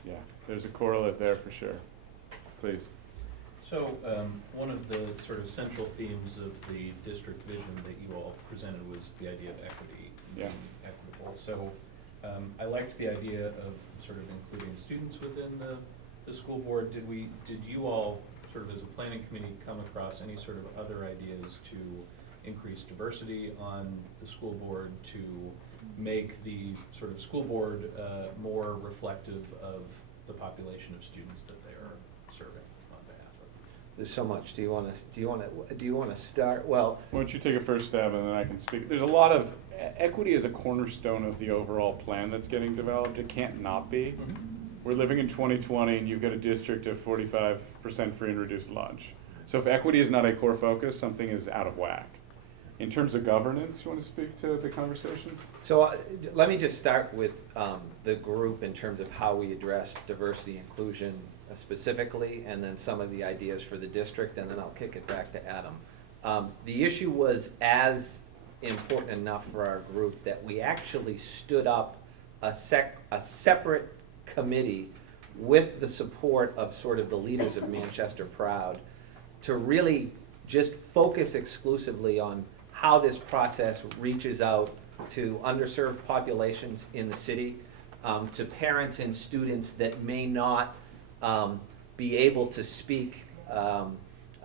Yeah, there's a correlate there for sure. Please. So one of the sort of central themes of the district vision that you all presented was the idea of equity and being equitable. So I liked the idea of sort of including students within the school board. Did you all sort of as a planning committee come across any sort of other ideas to increase diversity on the school board, to make the sort of school board more reflective of the population of students that they are serving on behalf of? There's so much. Do you want to start? Well, Why don't you take a first stab and then I can speak. There's a lot of, equity is a cornerstone of the overall plan that's getting developed. It can't not be. We're living in 2020 and you've got a district of 45% free and reduced lunch. So if equity is not a core focus, something is out of whack. In terms of governance, you want to speak to the conversations? so let me just start with the group in terms of how we address diversity, inclusion specifically, and then some of the ideas for the district, and then I'll kick it back to Adam. The issue was as important enough for our group that we actually stood up a separate committee with the support of sort of the leaders of Manchester Proud to really just focus exclusively on how this process reaches out to underserved populations in the city, to parents and students that may not be able to speak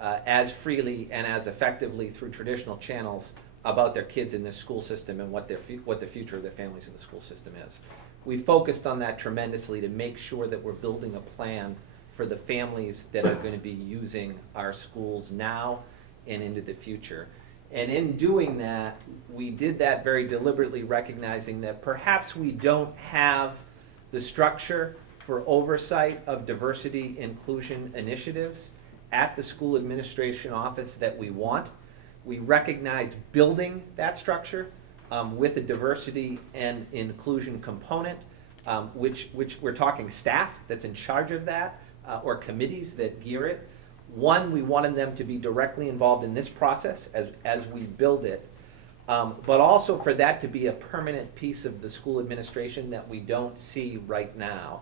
as freely and as effectively through traditional channels about their kids in the school system and what the future of their families in the school system is. We focused on that tremendously to make sure that we're building a plan for the families that are going to be using our schools now and into the future. And in doing that, we did that very deliberately, recognizing that perhaps we don't have the structure for oversight of diversity inclusion initiatives at the school administration office that we want. We recognized building that structure with a diversity and inclusion component, which we're talking staff that's in charge of that, or committees that gear it. One, we wanted them to be directly involved in this process as we build it, but also for that to be a permanent piece of the school administration that we don't see right now.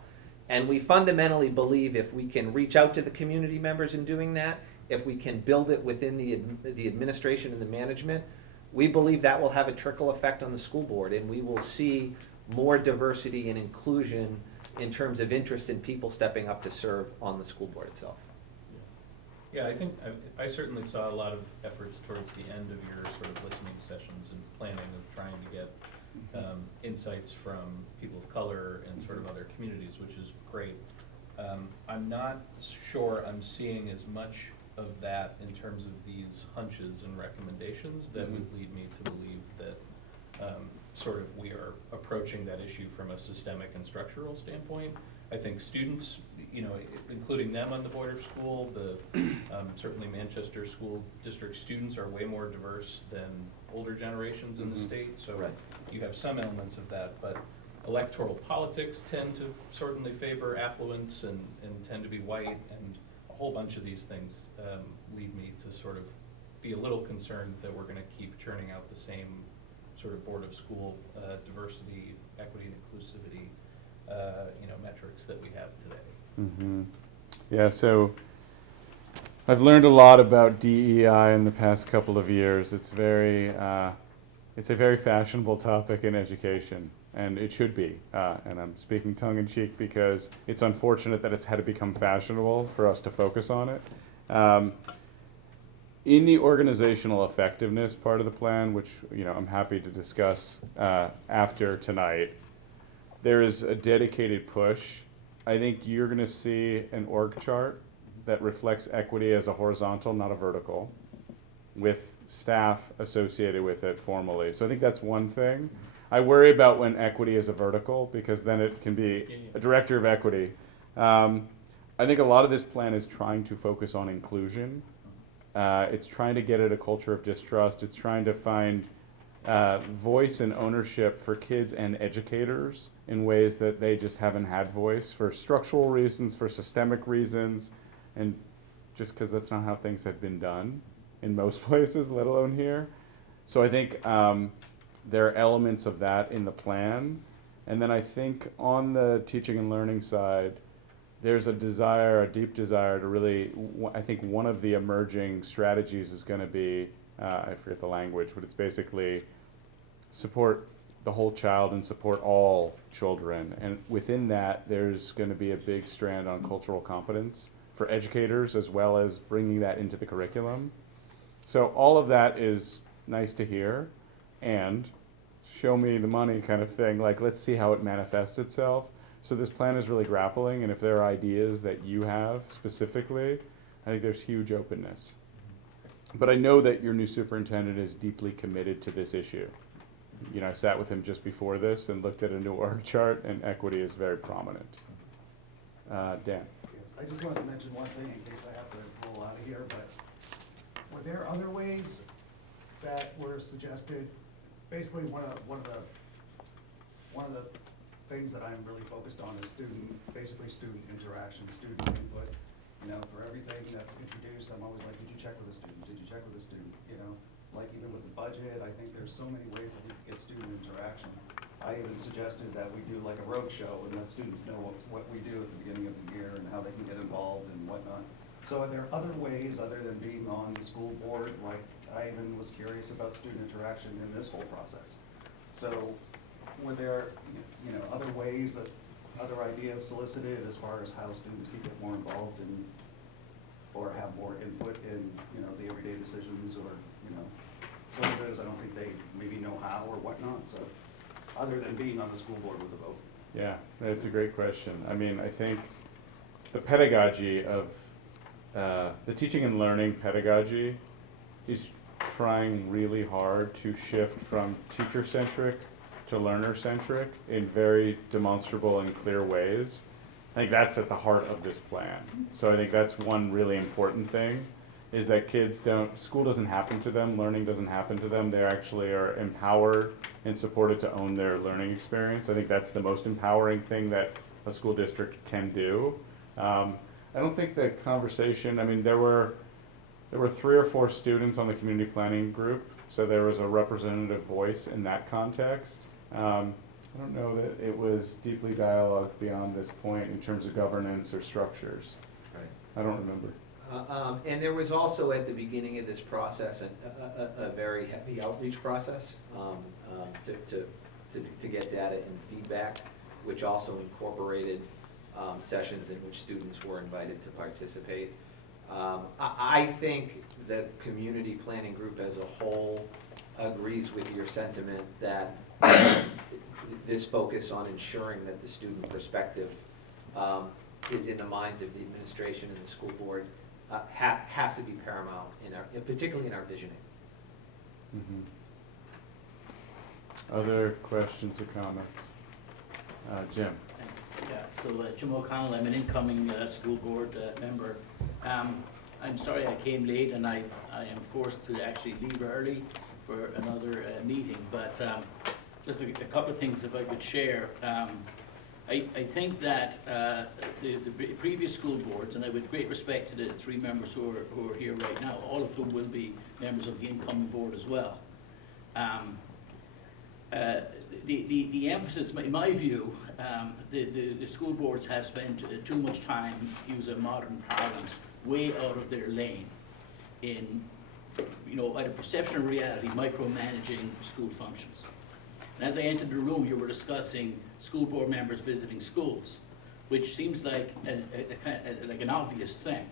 And we fundamentally believe if we can reach out to the community members in doing that, if we can build it within the administration and the management, we believe that will have a trickle effect on the school board, and we will see more diversity and inclusion in terms of interest in people stepping up to serve on the school board itself. Yeah, I think I certainly saw a lot of efforts towards the end of your sort of listening sessions and planning of trying to get insights from people of color and sort of other communities, which is great. I'm not sure I'm seeing as much of that in terms of these hunches and recommendations that would lead me to believe that sort of we are approaching that issue from a systemic and structural standpoint. I think students, you know, including them on the Board of School, certainly Manchester School District students are way more diverse than older generations in the state, so you have some elements of that, but electoral politics tend to certainly favor affluence and tend to be white, and a whole bunch of these things lead me to sort of be a little concerned that we're going to keep churning out the same sort of Board of School diversity, equity, and inclusivity metrics that we have today. Mm-hmm. Yeah, so I've learned a lot about DEI in the past couple of years. It's a very fashionable topic in education, and it should be. And I'm speaking tongue-in-cheek because it's unfortunate that it's had to become fashionable for us to focus on it. In the organizational effectiveness part of the plan, which I'm happy to discuss after tonight, there is a dedicated push. I think you're going to see an org chart that reflects equity as a horizontal, not a vertical, with staff associated with it formally. So I think that's one thing. I worry about when equity is a vertical, because then it can be a director of equity. I think a lot of this plan is trying to focus on inclusion. It's trying to get at a culture of distrust. It's trying to find voice and ownership for kids and educators in ways that they just haven't had voice, for structural reasons, for systemic reasons, and just because that's not how things have been done in most places, let alone here. So I think there are elements of that in the plan. And then I think on the teaching and learning side, there's a deep desire to really, I think one of the emerging strategies is going to be, I forget the language, but it's basically support the whole child and support all children. And within that, there's going to be a big strand on cultural competence for educators, as well as bringing that into the curriculum. So all of that is nice to hear, and show me the money kind of thing. Like, let's see how it manifests itself. So this plan is really grappling, and if there are ideas that you have specifically, I think there's huge openness. But I know that your new superintendent is deeply committed to this issue. I sat with him just before this and looked at a new org chart, and equity is very prominent. Dan. I just wanted to mention one thing in case I have to roll out of here, but were there other ways that were suggested? Basically, one of the things that I'm really focused on is student interaction, student input. For everything that's introduced, I'm always like, did you check with a student? Did you check with a student? Like even with the budget, I think there's so many ways that we can get student interaction. I even suggested that we do like a road show and let students know what we do at the beginning of the year and how they can get involved and whatnot. So are there other ways other than being on the school board? Like, I even was curious about student interaction in this whole process. So were there other ways that other ideas solicited as far as how students can get more involved in or have more input in, you know, the everyday decisions, or, you know, some of it is I don't think they maybe know how or whatnot, so, other than being on the school board with a vote. Yeah, that's a great question. I mean, I think the pedagogy of, the teaching and learning pedagogy is trying really hard to shift from teacher-centric to learner-centric in very demonstrable and clear ways. I think that's at the heart of this plan. So I think that's one really important thing, is that kids school doesn't happen to them, learning doesn't happen to them. They actually are empowered and supported to own their learning experience. I think that's the most empowering thing that a school district can do. I don't think the conversation, I mean, there were 3 or 4 students on the community planning group, so there was a representative voice in that context. I don't know that it was deeply dialogued beyond this point in terms of governance or structures. Right. I don't remember. And there was also at the beginning of this process a very heavy outreach process to get data and feedback, which also incorporated sessions in which students were invited to participate. I think the community planning group as a whole agrees with your sentiment that this focus on ensuring that the student perspective is in the minds of the administration and the school board has to be paramount, particularly in our visioning. Mm-hmm. Other questions or comments? Jim? Yeah, so Jim O'Connell, I'm an incoming school board member. I'm sorry I came late, and I am forced to actually leave early for another meeting, but just a couple of things if I could share. I think that the previous school boards, and I with great respect to the 3 members who are here right now, all of whom will be members of the incoming board as well. The emphasis, in my view, the school boards have spent too much time, to use a modern parlance, way out of their lane in, either perception or reality, micromanaging school functions. And as I entered the room, you were discussing school board members visiting schools, which seems like like an obvious thing.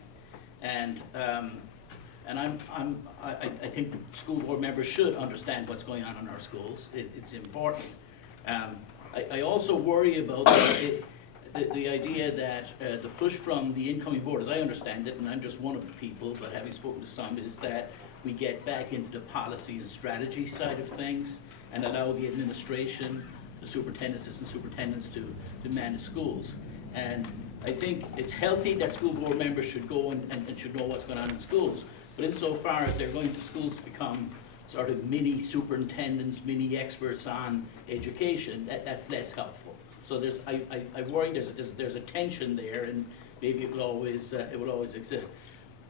And I think the school board members should understand what's going on in our schools. It's important. I also worry about the idea that the push from the incoming board, as I understand it, and I'm just one of the people, but having spoken to some, is that we get back into the policy and strategy side of things and allow the administration, the superintendents, assistant superintendents to manage schools. And I think it's healthy that school board members should go and should know what's going on in schools. But insofar as they're going to schools to become sort of mini superintendents, mini experts on education, that's less helpful. So I worry there's a tension there, and maybe it will always exist.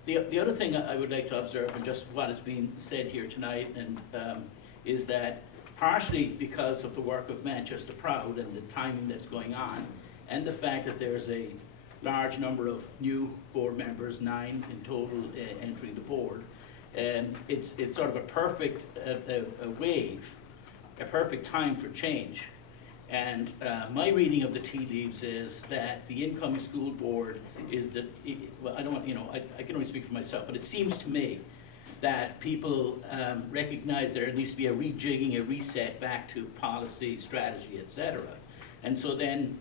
The other thing I would like to observe, and just what is being said here tonight, and is that partially because of the work of Manchester Proud and the timing that's going on, and the fact that there's a large number of new board members, 9 in total entering the board, and it's sort of a perfect wave, a perfect time for change. And my reading of the tea leaves is that the incoming school board is that, well, I don't want, I can only speak for myself, but it seems to me that people recognize there needs to be a rejigging, a reset back to policy, strategy, etc. And so then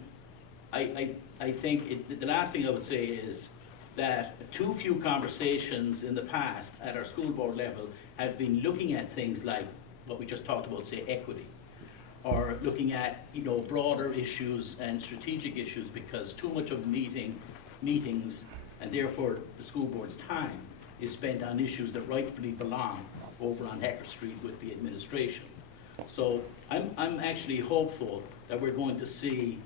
I think the last thing I would say is that too few conversations in the past at our school board level have been looking at things like what we just talked about, say equity, or looking at broader issues and strategic issues, because too much of the meetings and therefore the school board's time is spent on issues that rightfully belong over on Hecker Street with the administration. So I'm actually hopeful that we're going to see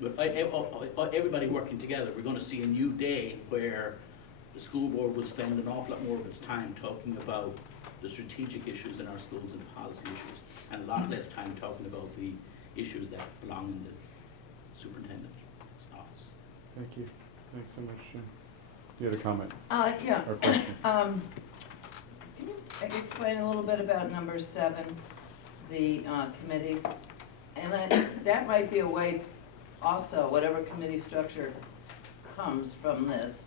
with everybody working together, we're going to see a new day where the school board will spend an awful lot more of its time talking about the strategic issues in our schools and the policy issues, and a lot less time talking about the issues that belong in the superintendent's office. Thank you. Thanks so much, Jim. You had a comment? Yeah. Or question? Can you explain a little bit about number 7, the committees? And that might be a way also, whatever committee structure comes from this,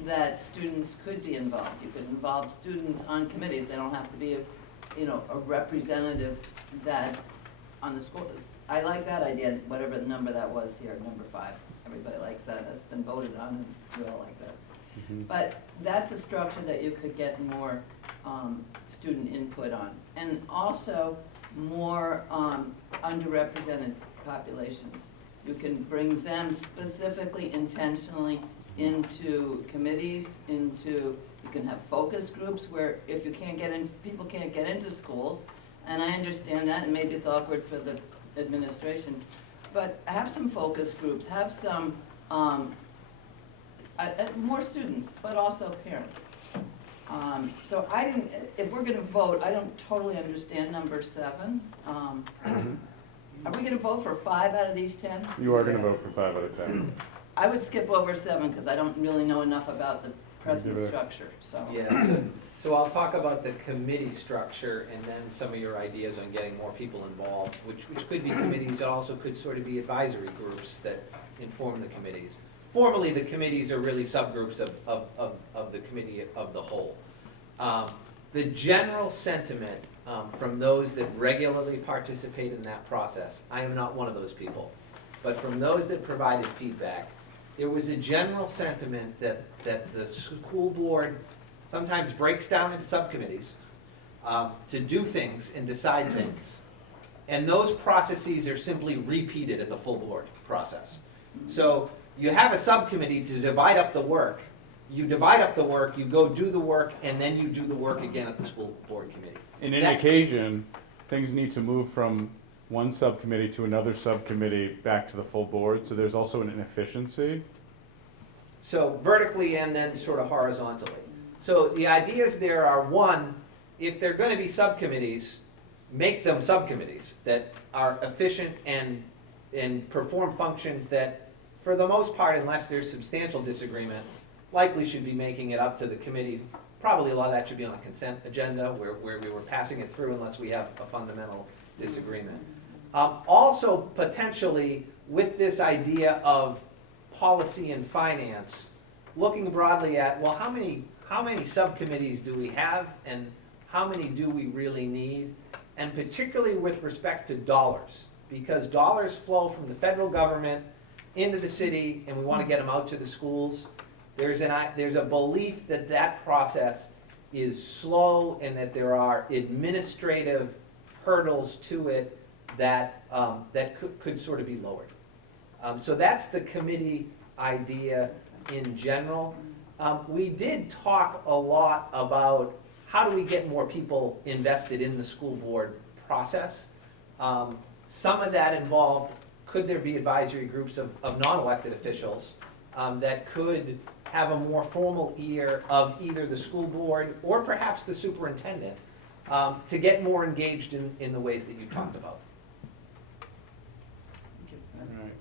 that students could be involved. You could involve students on committees. They don't have to be a representative that on the school. I like that idea, whatever the number that was here, number 5. Everybody likes that. That's been voted on, and we all like that. But that's a structure that you could get more student input on. And also more underrepresented populations. You can bring them specifically, intentionally into committees, you can have focus groups where if you can't get in, people can't get into schools, and I understand that, and maybe it's awkward for the administration, but have some focus groups, have some, more students, but also parents. So if we're gonna vote, I don't totally understand number 7. Are we gonna vote for 5 out of these 10? You are gonna vote for 5 out of 10. I would skip over 7, because I don't really know enough about the present structure, so. Yeah, so I'll talk about the committee structure and then some of your ideas on getting more people involved, which could be committees, it also could sort of be advisory groups that inform the committees. Formally, the committees are really subgroups of the committee of the whole. The general sentiment from those that regularly participate in that process, I am not one of those people, but from those that provided feedback, there was a general sentiment that the school board sometimes breaks down into subcommittees to do things and decide things. And those processes are simply repeated at the full board process. So you have a subcommittee to divide up the work. You divide up the work, you go do the work, and then you do the work again at the school board committee. In any occasion, things need to move from one subcommittee to another subcommittee back to the full board, so there's also an inefficiency. So vertically and then sort of horizontally. So the ideas there are, one, if they're going to be subcommittees, make them subcommittees that are efficient and perform functions that, for the most part, unless there's substantial disagreement, likely should be making it up to the committee. Probably a lot of that should be on a consent agenda where we were passing it through unless we have a fundamental disagreement. Also, potentially, with this idea of policy and finance, looking broadly at, well, how many subcommittees do we have and how many do we really need? And particularly with respect to dollars, because dollars flow from the federal government into the city and we want to get them out to the schools. There's a belief that that process is slow and that there are administrative hurdles to it that could sort of be lowered. So that's the committee idea in general. We did talk a lot about how do we get more people invested in the school board process. Some of that involved, could there be advisory groups of non-elected officials that could have a more formal ear of either the school board or perhaps the superintendent to get more engaged in the ways that you talked about. All right.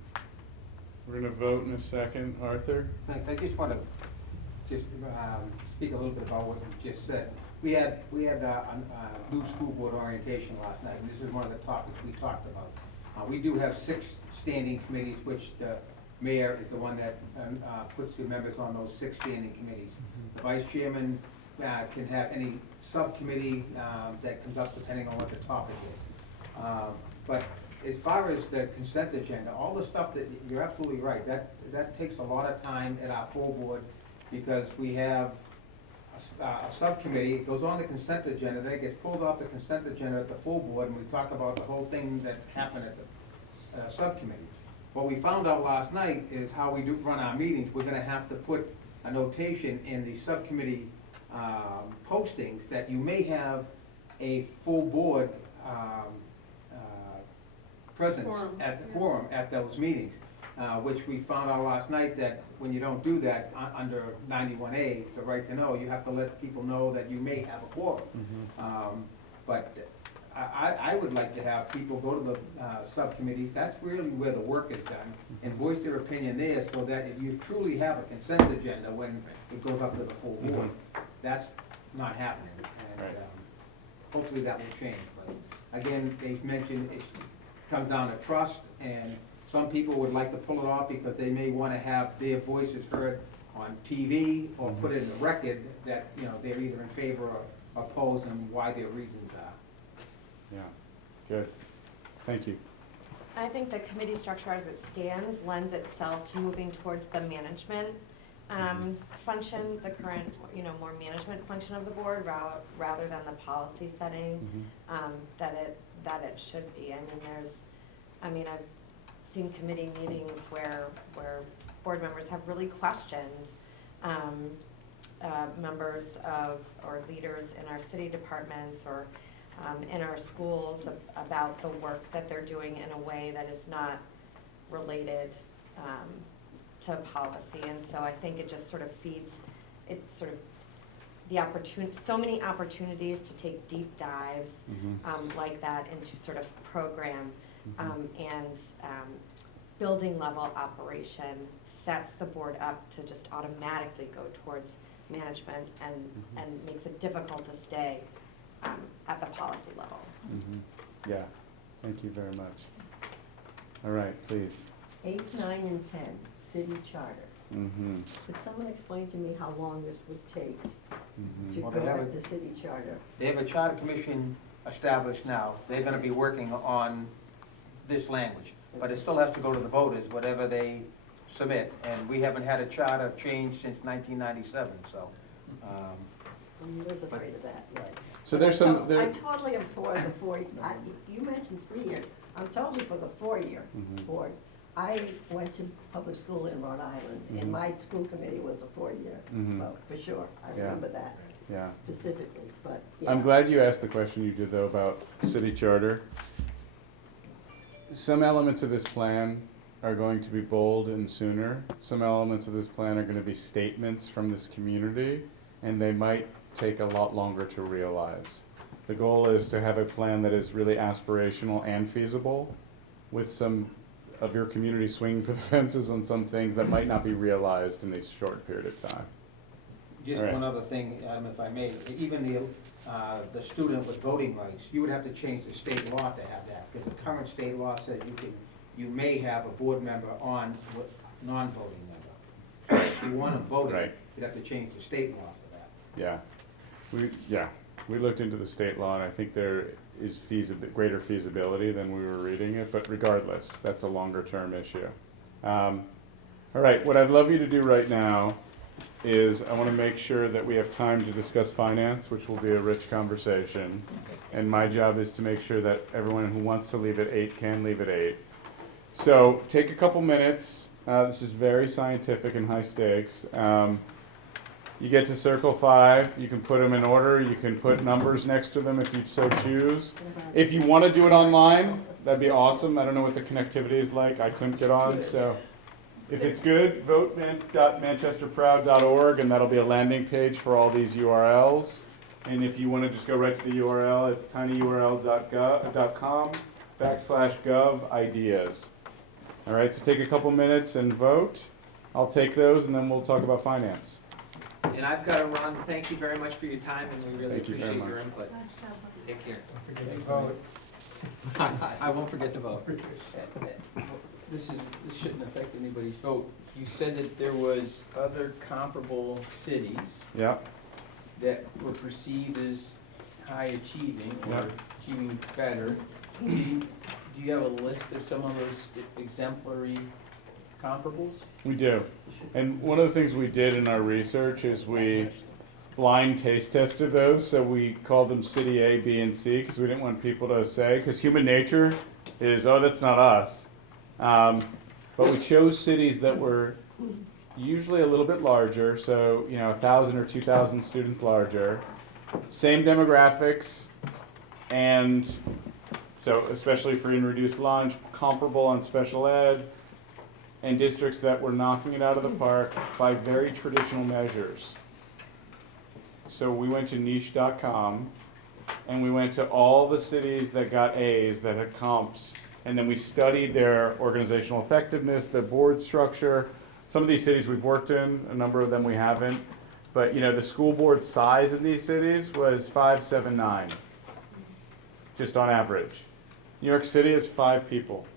We're gonna vote in a second. Arthur? Thanks. I just want to speak a little bit about what you just said. We had a new school board orientation last night, and this is one of the topics we talked about. We do have 6 standing committees, which the mayor is the one that puts the members on those 6 standing committees. The vice chairman can have any subcommittee that comes up depending on what the topic is. But as far as the consent agenda, all the stuff that, you're absolutely right, that takes a lot of time at our full board because we have a subcommittee, it goes on the consent agenda, then it gets pulled off the consent agenda at the full board, and we talk about the whole thing that happened at the subcommittee. What we found out last night is how we do run our meetings. We're gonna have to put a notation in the subcommittee postings that you may have a full board presence at the quorum at those meetings, which we found out last night that when you don't do that under 91A, the right to know, you have to let people know that you may have a quorum. But I would like to have people go to the subcommittees, that's really where the work is done, and voice their opinion there so that if you truly have a consent agenda when it goes up to the full board, that's not happening. And hopefully that will change. But again, they've mentioned it comes down to trust, and some people would like to pull it off because they may want to have their voices heard on TV or put it in the record that, you know, they're either in favor or opposed and why their reasons are. Yeah, good. Thank you. I think the committee structure as it stands lends itself to moving towards the management function, the current, you know, more management function of the board rather than the policy setting that it should be. I mean, I've seen committee meetings where board members have really questioned members of, or leaders in our city departments or in our schools about the work that they're doing in a way that is not related to policy. And so I think it just sort of feeds, the opportunity, so many opportunities to take deep dives like that into sort of program and building level operation sets the board up to just automatically go towards management and makes it difficult to stay at the policy level. Yeah, thank you very much. All right, please. 8, 9, and 10, city charter. Could someone explain to me how long this would take to Well, go they have with the city charter? They have a charter commission established now. They're gonna be working on this language, but it still has to go to the voters, whatever they submit, and we haven't had a charter change since 1997, so. I was afraid of that, right. So there's some, I totally am for the 4, you mentioned 3 years, I'm totally for the 4-year board. I went to public school in Rhode Island, and my school committee was a 4-year vote, for sure. I remember that specifically, but yeah. I'm glad you asked the question you did, though, about city charter. Some elements of this plan are going to be bold and sooner. Some elements of this plan are going to be statements from this community, and they might take a lot longer to realize. The goal is to have a plan that is really aspirational and feasible, with some of your community swinging for the fences on some things that might not be realized in a short period of time. Just one other thing, Adam, if I may, even the student with voting rights, you would have to change the state law to have that, because the current state law says you may have a board member on with non-voting member. So if you want to vote, you'd have to change the state law for that. We looked into the state law, and I think there is greater feasibility than we were reading it, but regardless, that's a longer term issue. All right, what I'd love you to do right now is I want to make sure that we have time to discuss finance, which will be a rich conversation, and my job is to make sure that everyone who wants to leave at 8 can leave at 8. So take a couple minutes. This is very scientific and high stakes. You get to circle 5, you can put them in order, you can put numbers next to them if you so choose. If you want to do it online, that'd be awesome. I don't know what the connectivity is like, I couldn't get on, so if it's good, vote.manchesterproud.org, and that'll be a landing page for all these URLs. And if you want to just go right to the URL, it's tinyurl.com/gov-ideas. All right, so take a couple minutes and vote. I'll take those, and then we'll talk about finance. And I've got to run. Thank you very much for your time, and we really Thank you very appreciate your much. input. Take care. I won't forget to vote. This shouldn't affect anybody's vote. You said that there was other comparable cities that were perceived as high achieving or achieving better. Do you have a list of some of those exemplary comparables? We do. And one of the things we did in our research is we blind taste tested those. So we called them City A, B, and C because we didn't want people to say, because human nature is, oh, that's not us. But we chose cities that were usually a little bit larger, so 1,000 or 2,000 students larger, same demographics, and so especially free and reduced lunch, comparable on special ed, and districts that were knocking it out of the park by very traditional measures. So we went to niche.com, and we went to all the cities that got A's, that had comps, and then we studied their organizational effectiveness, their board structure. Some of these cities we've worked in, a number of them we haven't. But the school board size in these cities was 579, just on average. New York City is 5 people,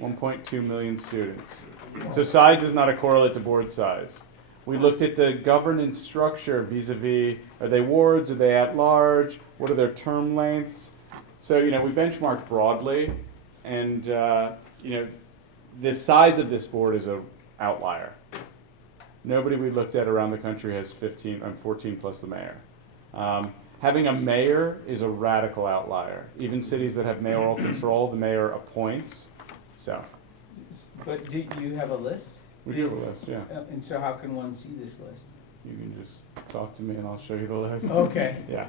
1.2 million students. So size is not a correlate to board size. We looked at the governance structure vis-a-vis, are they wards, are they at large, what are their term lengths? So, we benchmarked broadly, and, the size of this board is an outlier. Nobody we looked at around the country has 14 plus the mayor. Having a mayor is a radical outlier. Even cities that have mayoral control, the mayor appoints, so. But do you have a list? We do have a list, yeah. And so how can one see this list? You can just talk to me and I'll show you the list. Okay. Yeah.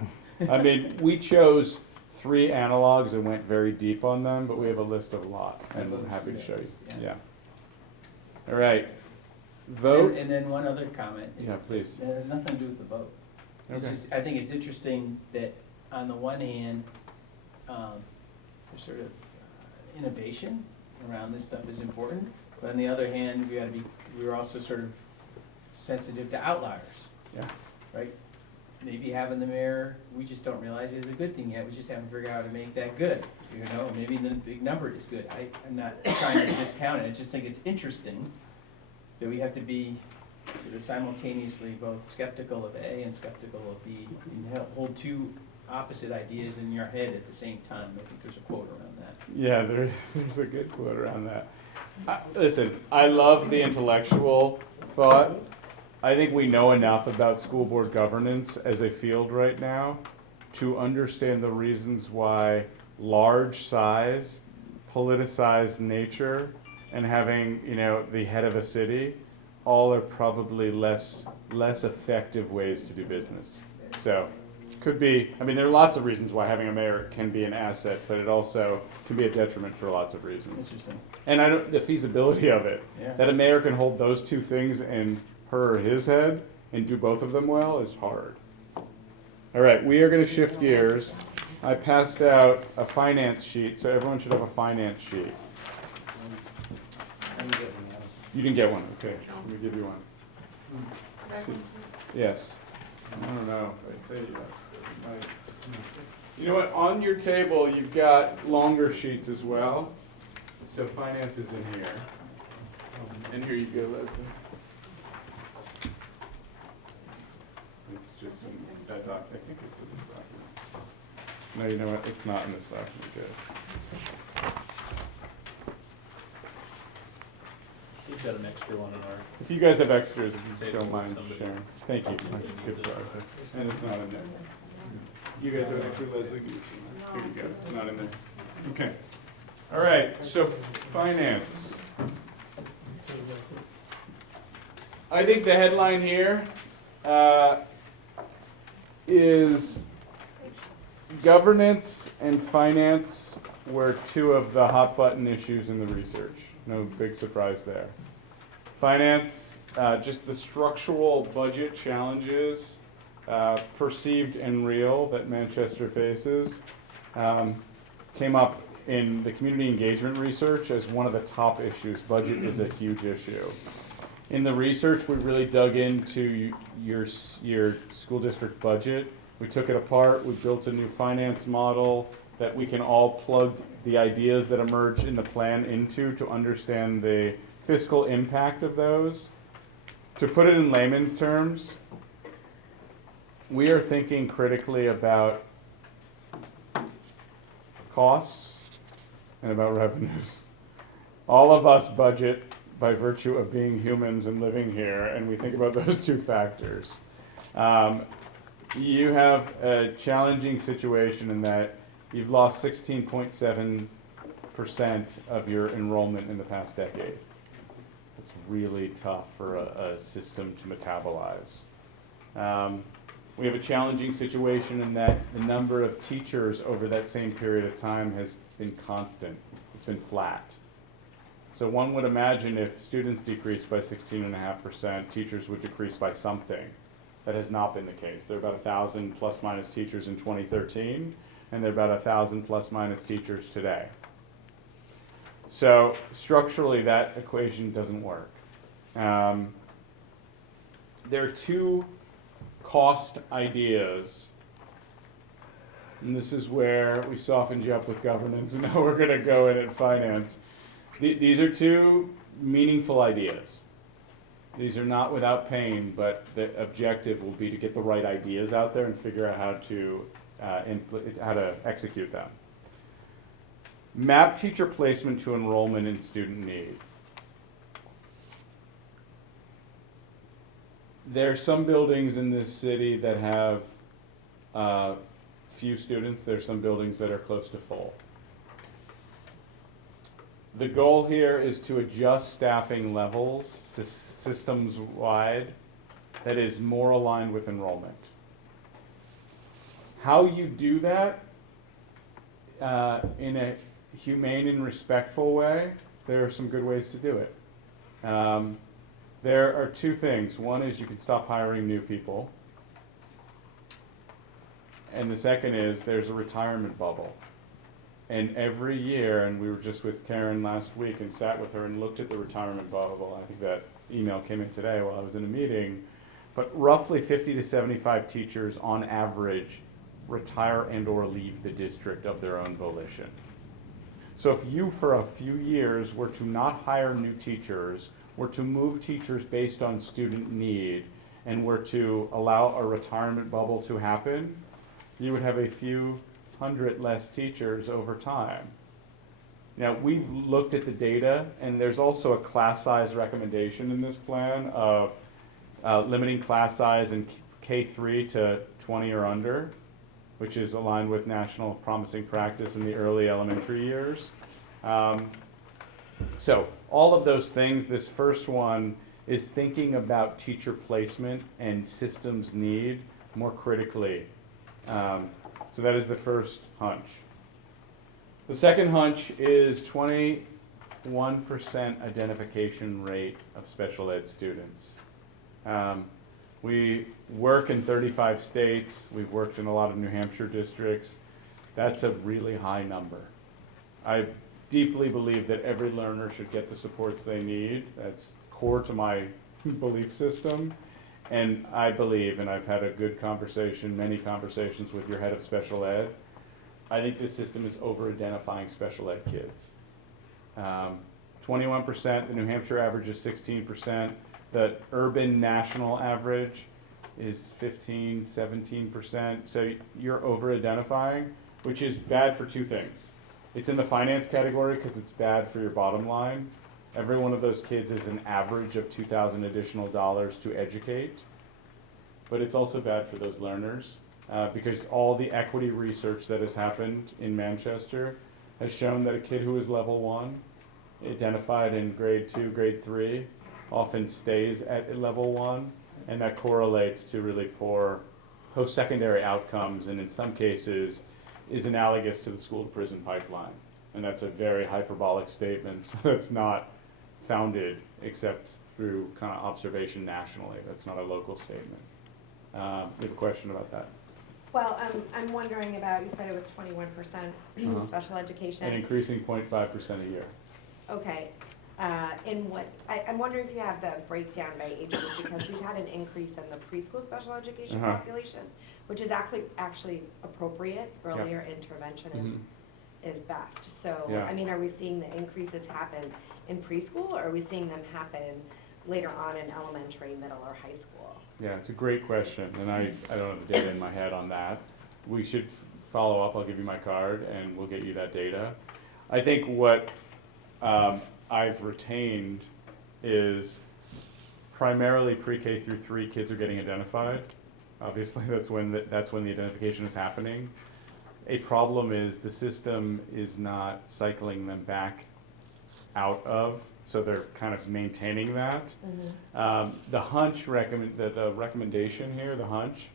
I mean, we chose 3 analogs and went very deep on them, but we have a list of a lot, and I'm happy to show you. Yeah. All right. Vote. And then one other comment. Yeah, please. It has nothing to do with the vote. It's just, I think it's interesting that on the one hand, there's sort of innovation around this stuff is important, but on the other hand, we're also sort of sensitive to outliers. Yeah. Right? Maybe having the mayor, we just don't realize is a good thing yet, we just haven't figured out how to make that good. Maybe the big number is good. I'm not trying to discount it, I just think it's interesting that we have to be sort of simultaneously both skeptical of A and skeptical of B, and hold 2 opposite ideas in your head at the same time. I think there's a quote around that. Yeah, there's a good quote around that. Listen, I love the intellectual thought. I think we know enough about school board governance as a field right now to understand the reasons why large size, politicized nature, and having, the head of a city, all are probably less effective ways to do business. So, could be, there are lots of reasons why having a mayor can be an asset, but it also can be a detriment for lots of reasons. Interesting. And the feasibility of it, that a mayor can hold those 2 things in her or his head and do both of them well is hard. All right, we are going to shift gears. I passed out a finance sheet, so everyone should have a finance sheet. You didn't get one, okay. Let me give you one. Yes. I don't know if I say yes. You know what, on your table, you've got longer sheets as well. So finance is in here. And here you go, Leslie. It's just in that doc, I think it's in this document. No, you know what, it's not in this document, guys. We've got an extra one in our. If you guys have extras, if you Table don't mind somebody. sharing. Thank you. Good for Arthur. And it's not in there. You guys have an extra, Leslie? Here you go. It's not in there. Okay. All right, so finance. I think the headline here is governance and finance were 2 of the hot button issues in the research. No big surprise there. Finance, just the structural budget challenges, perceived and real, that Manchester faces, came up in the community engagement research as one of the top issues. Budget is a huge issue. In the research, we really dug into your school district budget. We took it apart, we built a new finance model that we can all plug the ideas that emerge in the plan into to understand the fiscal impact of those. To put it in layman's terms, we are thinking critically about costs and about revenues. All of us budget by virtue of being humans and living here, and we think about those 2 factors. You have a challenging situation in that you've lost 16.7% of your enrollment in the past decade. It's really tough for a system to metabolize. We have a challenging situation in that the number of teachers over that same period of time has been constant. It's been flat. So one would imagine if students decreased by 16.5%, teachers would decrease by something. That has not been the case. There are about 1,000 plus minus teachers in 2013, and there are about 1,000 plus minus teachers today. So structurally, that equation doesn't work. There are 2 cost ideas, and this is where we softened you up with governance, and now we're going to go in at finance. These are 2 meaningful ideas. These are not without pain, but the objective will be to get the right ideas out there and figure out how to execute them. Map teacher placement to enrollment and student need. There are some buildings in this city that have few students. There are some buildings that are close to full. The goal here is to adjust staffing levels systems-wide that is more aligned with enrollment. How you do that in a humane and respectful way, there are some good ways to do it. There are two things. One is you can stop hiring new people. And the second is there's a retirement bubble. And every year, and we were just with Karen last week and sat with her and looked at the retirement bubble. I think that email came in today while I was in a meeting. But roughly 50 to 75 teachers on average retire and or leave the district of their own volition. So if you, for a few years, were to not hire new teachers, were to move teachers based on student need, and were to allow a retirement bubble to happen, you would have a few hundred less teachers over time. Now, we've looked at the data, and there's also a class size recommendation in this plan of limiting class size in K3 to 20 or under, which is aligned with national promising practice in the early elementary years. So all of those things, this first one is thinking about teacher placement and systems need more critically. So that is the first hunch. The second hunch is 21% identification rate of special ed students. We work in 35 states. We've worked in a lot of New Hampshire districts. That's a really high number. I deeply believe that every learner should get the supports they need. That's core to my belief system. And I believe, and I've had a good conversation, many conversations with your head of special ed, I think this system is over-identifying special ed kids. 21%, the New Hampshire average is 16%. The urban national average is 15, 17%. So you're over-identifying, which is bad for two things. It's in the finance category because it's bad for your bottom line. Every one of those kids is an average of $2,000 additional dollars to educate. But it's also bad for those learners because all the equity research that has happened in Manchester has shown that a kid who is level 1, identified in grade 2, grade 3, often stays at level 1, and that correlates to really poor post-secondary outcomes, and in some cases is analogous to the school-to-prison pipeline. And that's a very hyperbolic statement, so that's not founded except through kind of observation nationally. That's not a local statement. You have a question about that? Well, I'm wondering about, you said it was 21% special education. And increasing 0.5% a year. Okay. In what, I'm wondering if you have the breakdown by age group, because we've had an increase in the preschool special education population, which is actually appropriate. Earlier intervention is best. So, I mean, are we seeing the increases happen in preschool, or are we seeing them happen later on in elementary, middle, or high school? Yeah, it's a great question, and I don't have the data in my head on that. We should follow up. I'll give you my card, and we'll get you that data. I think what I've retained is primarily pre-K through 3 kids are getting identified. Obviously, that's when the identification is happening. A problem is the system is not cycling them back out of, so they're kind of maintaining that. The hunch the recommendation here, the hunch,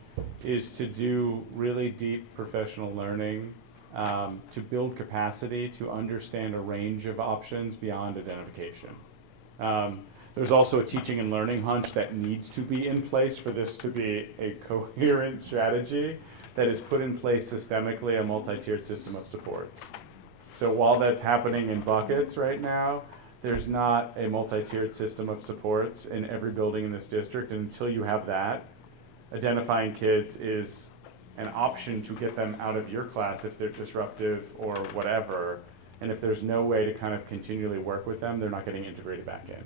is to do really deep professional learning, to build capacity, to understand a range of options beyond identification. There's also a teaching and learning hunch that needs to be in place for this to be a coherent strategy that is put in place systemically, a multi-tiered system of supports. So while that's happening in buckets right now, there's not a multi-tiered system of supports in every building in this district, and until you have that, identifying kids is an option to get them out of your class if they're disruptive or whatever, and if there's no way to kind of continually work with them, they're not getting integrated back in.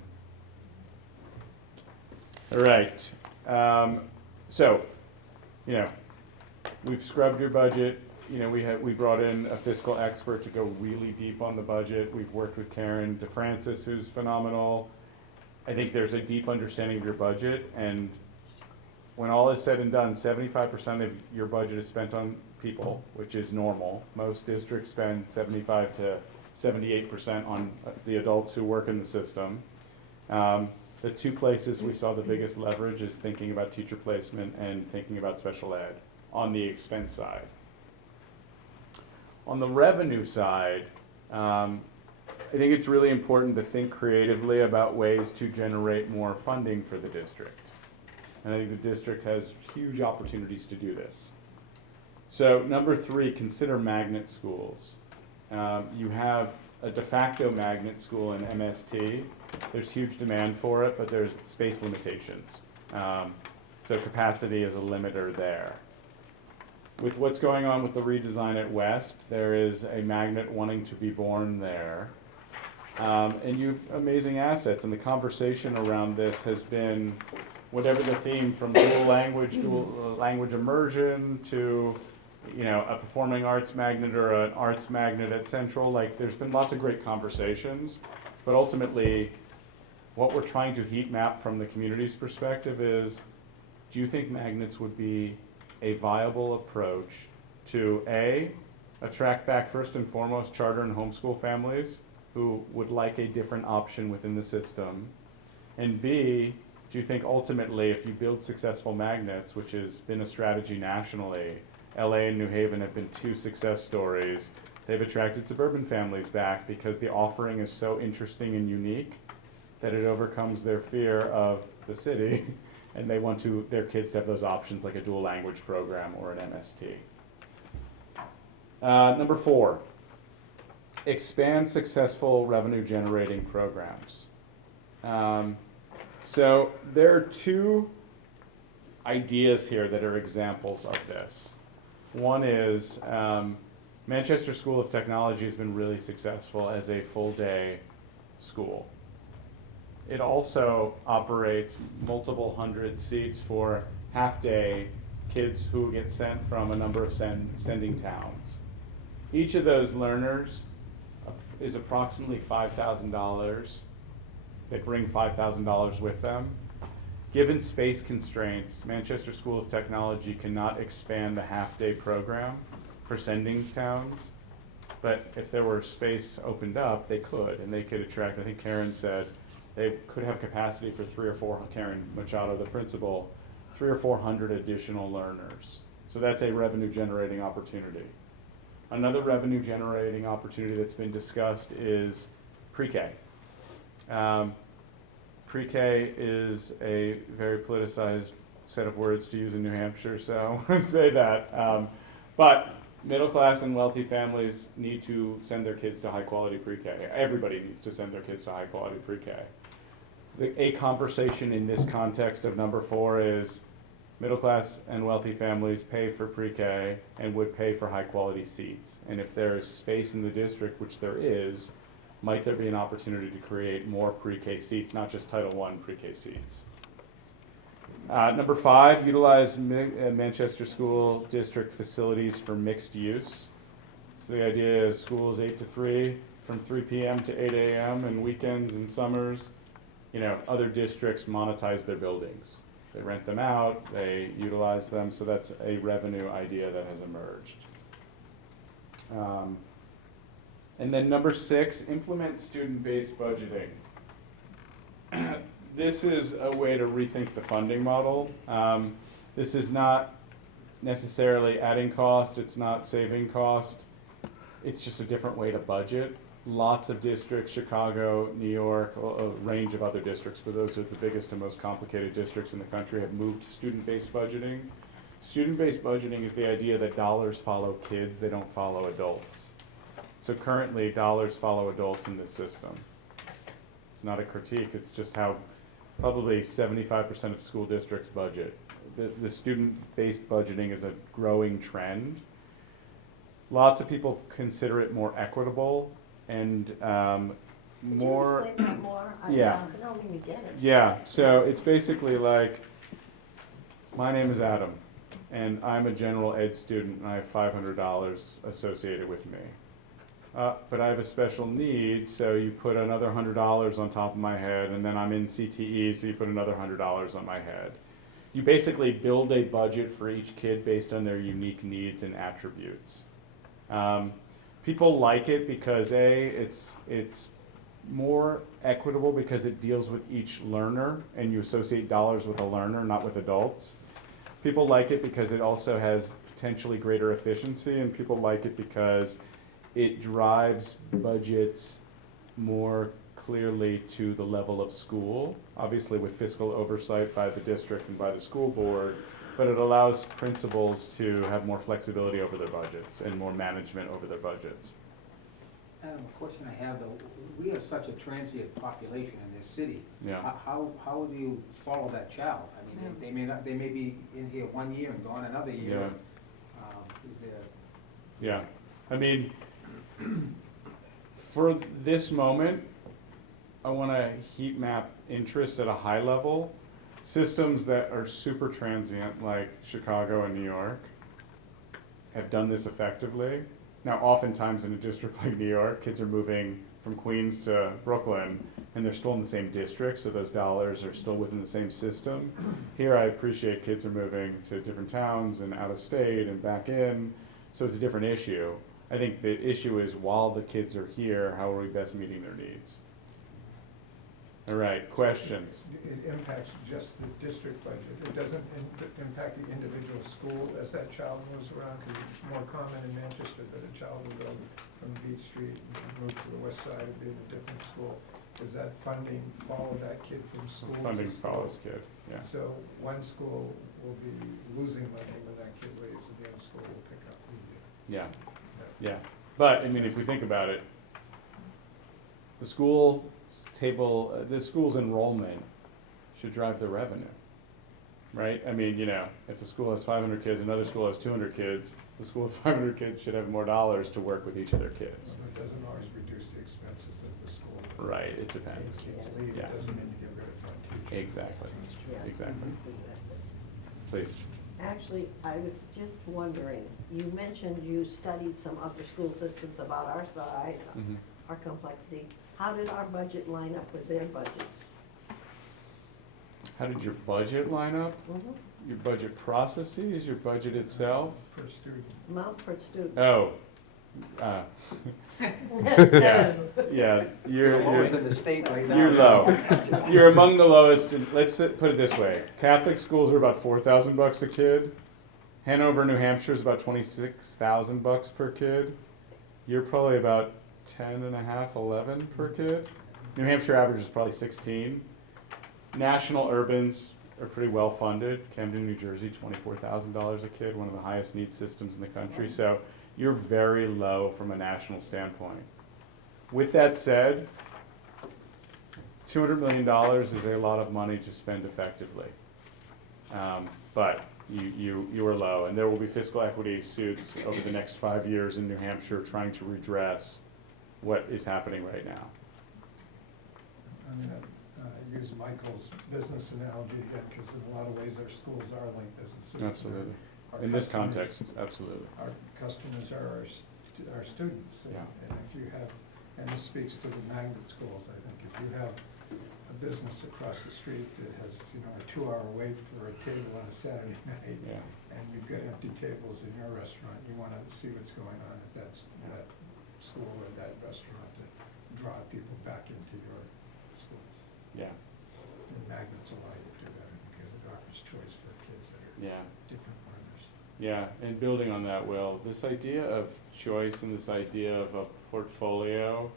All right. So, you know, we've scrubbed your budget. You know, we brought in a fiscal expert to go really deep on the budget. We've worked with Karen DeFrancis, who's phenomenal. I think there's a deep understanding of your budget, and when all is said and done, 75% of your budget is spent on people, which is normal. Most districts spend 75 to 78% on the adults who work in the system. The two places we saw the biggest leverage is thinking about teacher placement and thinking about special ed on the expense side. On the revenue side, I think it's really important to think creatively about ways to generate more funding for the district. And I think the district has huge opportunities to do this. So number 3, consider magnet schools. You have a de facto magnet school in MST. There's huge demand for it, but there's space limitations. So capacity is a limiter there. With what's going on with the redesign at West, there is a magnet wanting to be born there. And you've amazing assets, and the conversation around this has been whatever the theme, from dual language immersion to, you know, a performing arts magnet or an arts magnet at Central. Like, there's been lots of great conversations, but ultimately what we're trying to heat map from the community's perspective is, do you think magnets would be a viable approach to A, attract back first and foremost charter and homeschool families who would like a different option within the system, and B, do you think ultimately if you build successful magnets, which has been a strategy nationally, LA and New Haven have been 2 success stories, they've attracted suburban families back because the offering is so interesting and unique that it overcomes their fear of the city, and they want their kids to have those options like a dual language program or an MST. Number 4, expand successful revenue generating programs. So there are 2 ideas here that are examples of this. One is Manchester School of Technology has been really successful as a full-day school. It also operates multiple hundred seats for half-day kids who get sent from a number of sending towns. Each of those learners is approximately $5,000. They bring $5,000 with them. Given space constraints, Manchester School of Technology cannot expand the half-day program for sending towns, but if there were space opened up, they could, and they could attract, I think Karen said, they could have capacity for 3 or 4, Karen Machado, the principal, 300 or 400 additional learners. So that's a revenue generating opportunity. Another revenue generating opportunity that's been discussed is pre-K. Pre-K is a very politicized set of words to use in New Hampshire, so I say that. But middle class and wealthy families need to send their kids to high quality pre-K. Everybody needs to send their kids to high quality pre-K. A conversation in this context of number 4 is middle class and wealthy families pay for pre-K and would pay for high quality seats. And if there is space in the district, which there is, might there be an opportunity to create more pre-K seats, not just Title I pre-K seats? Number 5, utilize Manchester School District facilities for mixed use. So the idea is schools 8 to 3, from 3 p.m. to 8 a.m. and weekends and summers. You know, other districts monetize their buildings. They rent them out, they utilize them, so that's a revenue idea that has emerged. And then number 6, implement student-based budgeting. This is a way to rethink the funding model. This is not necessarily adding cost, it's not saving cost, it's just a different way to budget. Lots of districts, Chicago, New York, a range of other districts, but those are the biggest and most complicated districts in the country, have moved to student-based budgeting. Student-based budgeting is the idea that dollars follow kids, they don't follow adults. So currently, dollars follow adults in this system. It's not a critique, it's just how probably 75% of school districts budget. The student-based budgeting is a growing trend. Lots of people consider it more equitable, and more. Could you explain that more? Yeah. I don't even get it. Yeah, so it's basically like, my name is Adam, and I'm a general ed student, and I have $500 associated with me. But I have a special need, so you put another $100 on top of my head, and then I'm in CTE, so you put another $100 on my head. You basically build a budget for each kid based on their unique needs and attributes. People like it because it's more equitable because it deals with each learner, and you associate dollars with a learner, not with adults. People like it because it also has potentially greater efficiency, and people like it because it drives budgets more clearly to the level of school, obviously with fiscal oversight by the district and by the school board, but it allows principals to have more flexibility over their budgets and more management over their budgets. Adam, a question I have though, we have such a transient population in this city. Yeah. How do you follow that child? I mean, they may be in here 1 year and gone another year. Yeah. Is there? Yeah, I mean, for this moment, I want to heat map interest at a high level. Systems that are super transient, like Chicago and New York, have done this effectively. Now, oftentimes in a district like New York, kids are moving from Queens to Brooklyn, and they're still in the same district, so those dollars are still within the same system. Here, I appreciate kids are moving to different towns and out of state and back in, so it's a different issue. I think the issue is while the kids are here, how are we best meeting their needs? All right, questions? It impacts just the district budget. It doesn't impact the individual school as that child moves around, because it's more common in Manchester that a child will go from Beach Street and move to the west side and be in a different school. Does that funding follow that kid from school to school? Funding follows kid, yeah. So one school will be losing money when that kid leaves, and the other school will pick up. Yeah, yeah. But, I mean, if we think about it, the school's enrollment should drive the revenue, right? I mean, you know, if a school has 500 kids, another school has 200 kids, the school with 500 kids should have more dollars to work with each of their kids. It doesn't always reduce the expenses of the school. Right, it depends. Kids leave, Yeah. it doesn't mean you get rid of one teacher. Exactly, Yeah. exactly. Please. Actually, I was just wondering, you mentioned you studied some other school systems about our size, Mhm. our complexity. How did our budget line up with their budgets? How did your budget line up? Your budget processes, your budget itself? Per student. Amount per student. Oh, yeah, You're lowest in the state right now. You're low. You're among the lowest, and let's put it this way. Catholic schools are about $4,000 a kid. Hanover, New Hampshire is about $26,000 per kid. You're probably about 10 and a half, 11 per kid. New Hampshire average is probably 16. National urbans are pretty well funded. Camden, New Jersey, $24,000 a kid, one of the highest needs systems in the country. So you're very low from a national standpoint. With that said, $200 million is a lot of money to spend effectively. But you are low, and there will be fiscal equity suits over the next 5 years in New Hampshire trying to redress what is happening right now. I'm gonna use Michael's business analogy again, because in a lot of ways our schools are like businesses. Absolutely. Our In this customers- context, absolutely. Our customers are our students. Yeah. And if you have, and this speaks to the magnet schools, I think, if you have a business across the street that has, you know, a 2-hour wait for a table on a Saturday night, Yeah. and you've got empty tables in your restaurant, you wanna see what's going on at that school or that restaurant to draw people back into your schools. Yeah. And magnets allow you to do that because it offers choice for kids that are Yeah. different learners. Yeah, and building on that, Will, this idea of choice and this idea of a portfolio,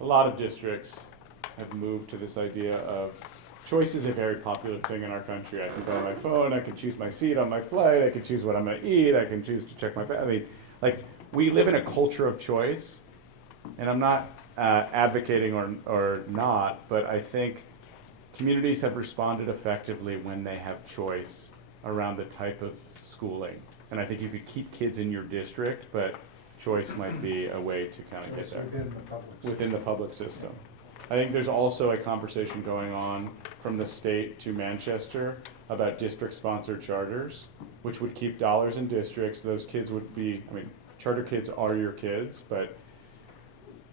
a lot of districts have moved to this idea of choice is a very popular thing in our country. I can go on my phone, I can choose my seat on my flight, I can choose what I'm gonna eat, I can choose to check my bag. I mean, like, we live in a culture of choice, and I'm not advocating or not, but I think communities have responded effectively when they have choice around the type of schooling. And I think you could keep kids in your district, but choice might be a way to kind of get Choice there. within the public system. Within the public system. I think there's also a conversation going on from the state to Manchester about district-sponsored charters, which would keep dollars in districts. Those kids would be, I mean, charter kids are your kids, but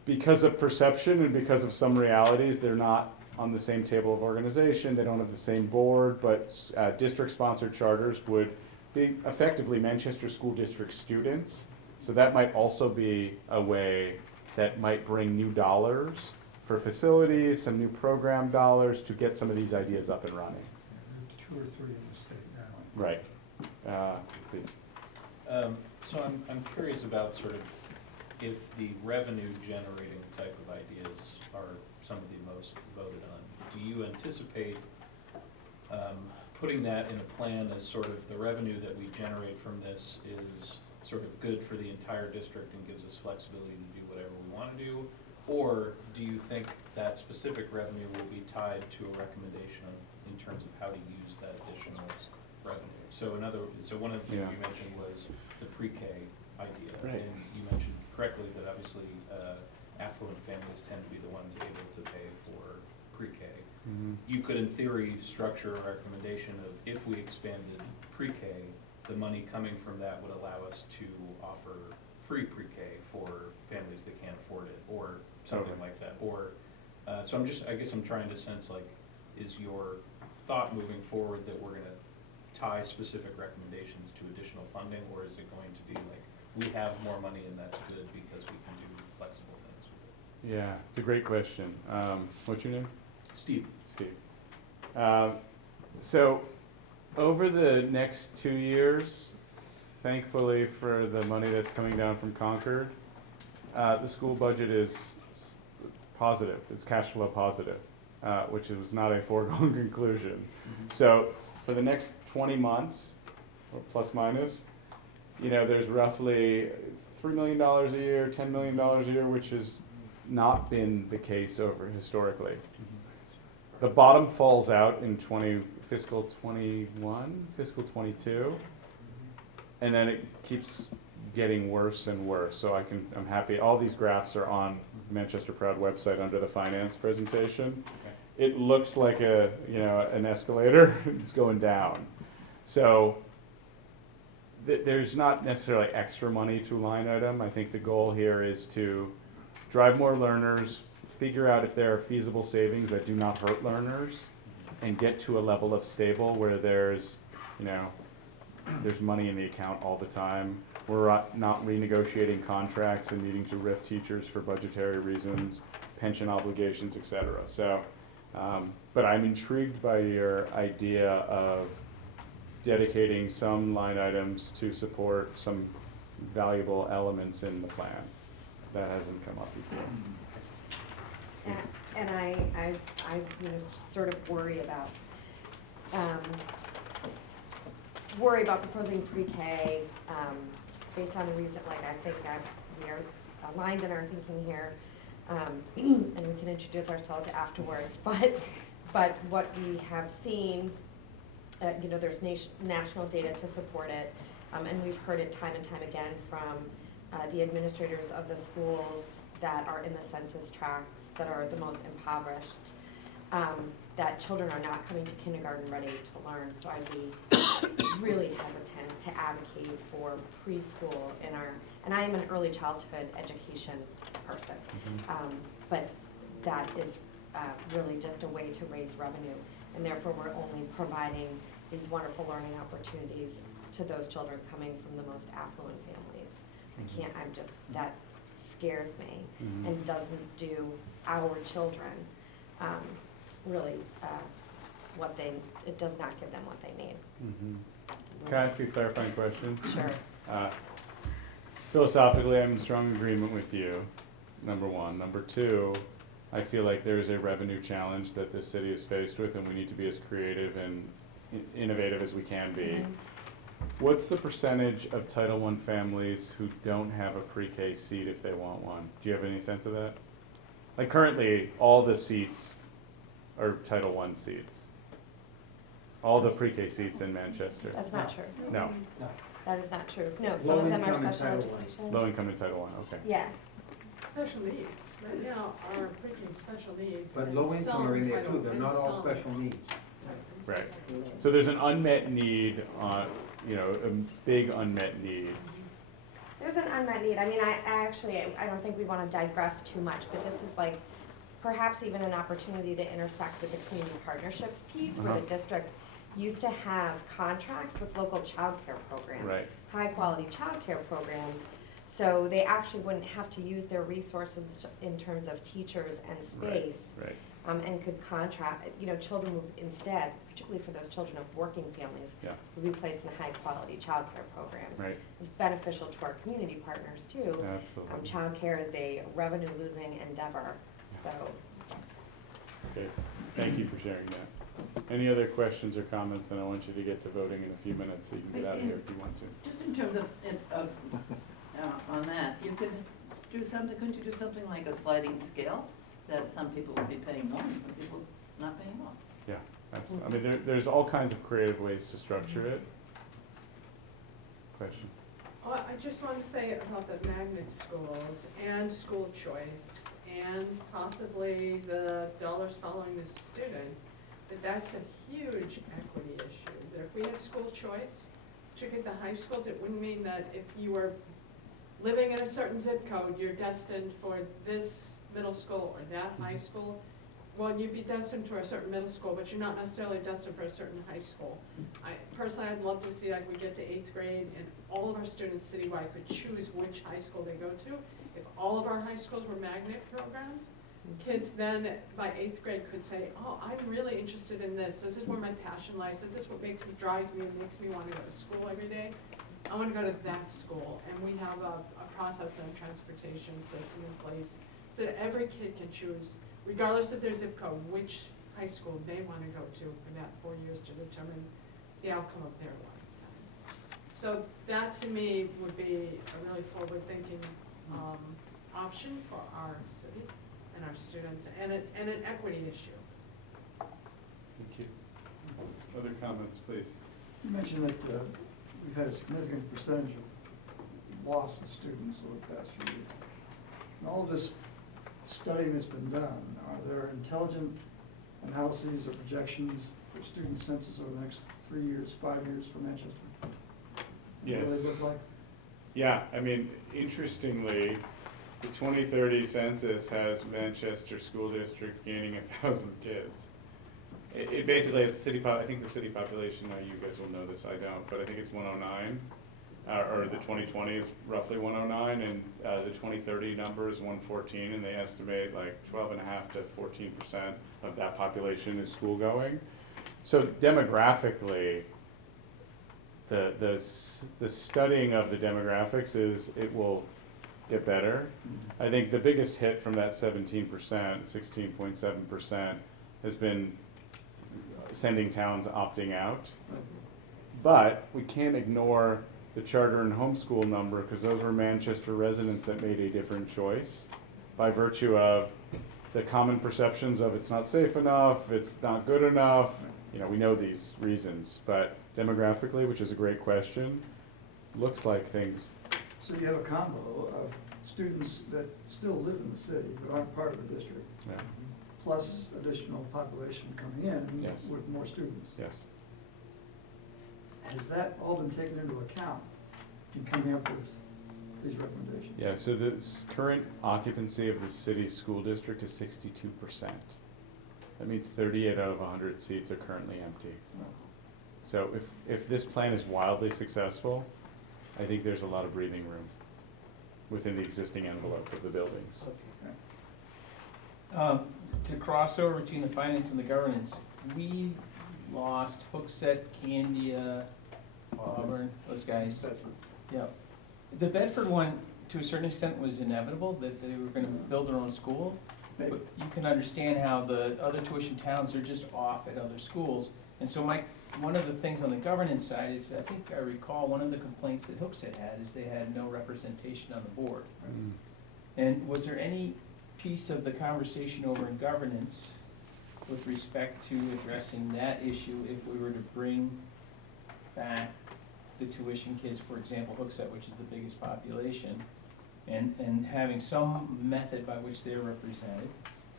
because of perception and because of some realities, they're not on the same table of organization, they don't have the same board, but district-sponsored charters would be effectively Manchester School District students. So that might also be a way that might bring new dollars for facilities, some new program dollars to get some of these ideas up and running. There are 2 or 3 in the state now. Right. Please. So I'm curious about sort of if the revenue generating type of ideas are some of the most voted on. Do you anticipate putting that in a plan as sort of the revenue that we generate from this is sort of good for the entire district and gives us flexibility to do whatever we want to do? Or do you think that specific revenue will be tied to a recommendation in terms of how to use that additional revenue? So one of the things you mentioned was the pre-K idea. Right. And you mentioned correctly that obviously affluent families tend to be the ones able to pay for pre-K. Mm-hmm. You could, in theory, structure a recommendation of if we expanded pre-K, the money coming from that would allow us to offer free pre-K for families that can't afford it, or something like that. Or so I guess I'm trying to sense, like, is your thought moving forward that we're going to tie specific recommendations to additional funding, or is it going to be like we have more money and that's good because we can do flexible things with it? Yeah, it's a great question. What's your name? Steve. Steve. So over the next 2 years, thankfully for the money that's coming down from Concord, the school budget is positive. It's cash flow positive, which was not a foregone conclusion. Mm-hmm. So for the next 20 months, or plus minus, there's roughly $3 million a year, $10 million a year, which has not been the case over historically. The bottom falls out in fiscal 21, fiscal 22, and then it keeps getting worse and worse. So I'm happy. All these graphs are on Manchester Proud website under the finance presentation. Okay. It looks like an escalator. It's going down. So there's not necessarily extra money to line item. I think the goal here is to drive more learners, figure out if there are feasible savings that do not hurt learners, and get to a level of stable where there's money in the account all the time. We're not renegotiating contracts and needing to RIF teachers for budgetary reasons, pension obligations, etc. So, but I'm intrigued by your idea of dedicating some line items to support some valuable elements in the plan. That hasn't come up before. And I sort of worry about proposing pre-K, just based on the reason, I think we are aligned in our thinking here, and we can introduce ourselves afterwards. But what we have seen, there's national data to support it, and we've heard it time and time again from the administrators of the schools that are in the census tracts that are the most impoverished, that children are not coming to kindergarten ready to learn. So I'd be really hesitant to advocate for preschool and I am an early childhood education person, but that is really just a way to raise revenue, and therefore we're only providing these wonderful learning opportunities to those children coming from the most affluent families. That scares me and doesn't do our children it does not give them what they need. Can I ask you a clarifying question? Sure. Philosophically, I'm in strong agreement with you, number one. Number two, I feel like there is a revenue challenge that this city is faced with, and we need to be as creative and innovative as we can be. What's the percentage of Title I families who don't have a pre-K seat if they want one? Do you have any sense of that? Like currently, all the seats are Title I seats. All the pre-K seats in Manchester. That's not true. No. That is not true. No, some of them are Low-income and special Title I. education. Low income in Title I, okay. Yeah. special needs. Right now, our pre-K special needs. But and low income some are in there title, too, they're and not all some- special needs. Right. Right. So there's an unmet need on, you know, a big unmet need. There's an unmet need. I mean, I actually, I don't think we want to digress too much, but this is like perhaps even an opportunity to intersect with the community partnerships piece where the district used to have contracts with local childcare programs. Right. High-quality childcare programs, so they actually wouldn't have to use their resources in terms of teachers and space. Right. And could contract, you know, children would instead, particularly for those children of working families, Yeah. would be placed in high-quality childcare programs. Right. It's beneficial to our community partners too. Absolutely. Childcare is a revenue-losing endeavor, so. Okay, thank you for sharing that. Any other questions or comments? And I want you to get to voting in a few minutes, so you can get out of here if you want to. Just in terms of, on that, you could do something, couldn't you do something like a sliding scale? That some people would be paying more and some people not paying more? Yeah, absolutely. I mean, there's all kinds of creative ways to structure it. Question? Well, I just want to say about the magnet schools and school choice and possibly the dollars following the student, that's a huge equity issue. That if we had school choice, particularly at the high schools, it wouldn't mean that if you were living in a certain zip code, you're destined for this middle school or that high school. Well, you'd be destined for a certain middle school, but you're not necessarily destined for a certain high school. Personally, I'd love to see like we get to 8th grade and all of our students citywide could choose which high school they go to. If all of our high schools were magnet programs, kids then by 8th grade could say, oh, I'm really interested in this. This is where my passion lies. This is what drives me and makes me want to go to school every day. I want to go to that school. And we have a process and a transportation system in place so that every kid can choose, regardless of their zip code, which high school they want to go to for that 4 years to determine the outcome of their lifetime. So that to me would be a really forward-thinking option for our city and our students, and an equity issue. Thank you. Other comments, please? You mentioned that we've had a significant percentage of loss of students over the past few years. And all of this study that's been done, are there intelligent analyses or projections for student census over the next 3 years, 5 years for Manchester? Yes. What do they look like? Yeah, I mean, interestingly, the 2030 census has Manchester School District gaining 1,000 kids. It basically has I think the city population, now you guys will know this, I don't, but I think it's 109. Or the 2020 is roughly 109, and the 2030 number is 114, and they estimate like 12.5% to 14% of that population is school going. So demographically, the studying of the demographics is it will get better. I think the biggest hit from that 17%, 16.7%, has been sending towns opting out. But we can't ignore the charter and homeschool number, because those were Manchester residents that made a different choice by virtue of the common perceptions of it's not safe enough, it's not good enough. You know, we know these reasons, but demographically, which is a great question, looks like things. So you have a combo of students that still live in the city but aren't part of the district, Yeah. plus additional population coming in Yes. with more students. Yes. Has that all been taken into account in coming up with these recommendations? Yeah, so the current occupancy of the city school district is 62%. That means 38 out of 100 seats are currently empty. So if this plan is wildly successful, I think there's a lot of breathing room within the existing envelope of the buildings. To cross over between the finance and the governance, we lost Hooksett, Candia, Auburn, those guys. Yep. The Bedford one, to a certain extent, was inevitable, that they were gonna build their own school. But you can understand how the other tuition towns are just off at other schools. And so one of the things on the governance side is, I think I recall, one of the complaints that Hooksett had is they had no representation on the board. And was there any piece of the conversation over in governance with respect to addressing that issue if we were to bring back the tuition kids, for example, Hooksett, which is the biggest population, and having some method by which they're represented.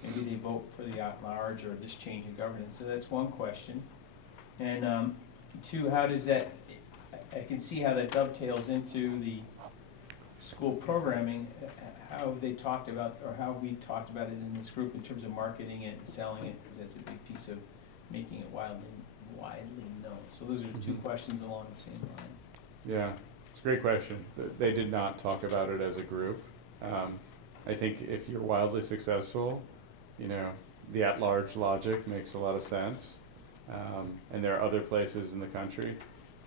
Maybe they vote for the at-large or this change in governance, so that's one question. And two, how does that, I can see how that dovetails into the school programming, how they talked about, or how we talked about it in this group in terms of marketing it and selling it, because that's a big piece of making it widely known. So those are two questions along the same line. Yeah, it's a great question. They did not talk about it as a group. I think if you're wildly successful, you know, the at-large logic makes a lot of sense. And there are other places in the country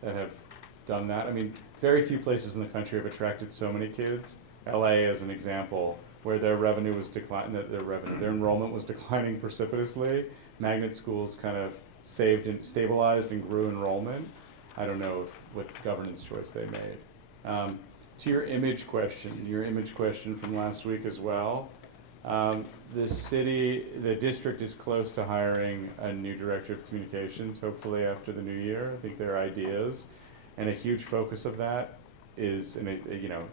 that have done that. I mean, very few places in the country have attracted so many kids. LA as an example, where their revenue was declining, their enrollment was declining precipitously. Magnet schools kind of saved and stabilized and grew enrollment. I don't know what governance choice they made. To your image question from last week as well, the district is close to hiring a new director of communications, hopefully after the new year. I think there are ideas, and a huge focus of that is,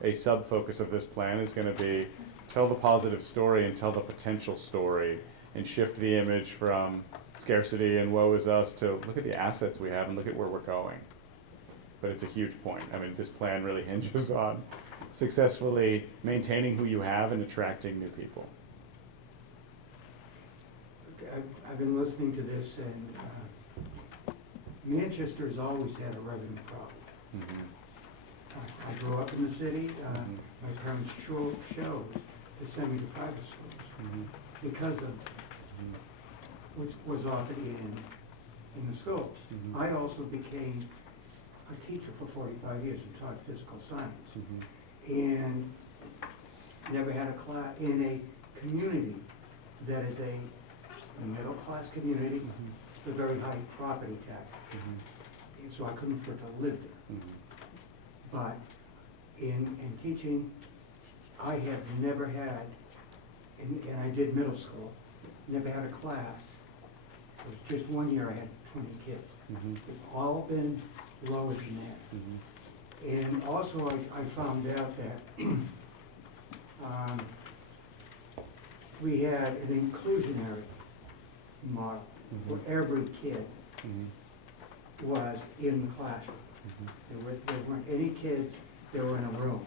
a sub-focus of this plan is gonna be tell the positive story and tell the potential story and shift the image from scarcity and woe is us to look at the assets we have and look at where we're going. But it's a huge point. I mean, this plan really hinges on successfully maintaining who you have and attracting new people. I've been listening to this, and Manchester has always had a revenue problem. I grew up in the city. My parents chose to send me to private schools because of what was offered in the schools. I also became a teacher for 45 years and taught physical science. And never had a class in a community that is a middle-class community with very high property taxes. And so I couldn't afford to live there. But in teaching, I have never had, and I did middle school, never had a class. It was just one year I had 20 kids. They've all been lower than that. And also I found out that we had an inclusionary model where every kid was in the classroom. There weren't any kids that were in a room.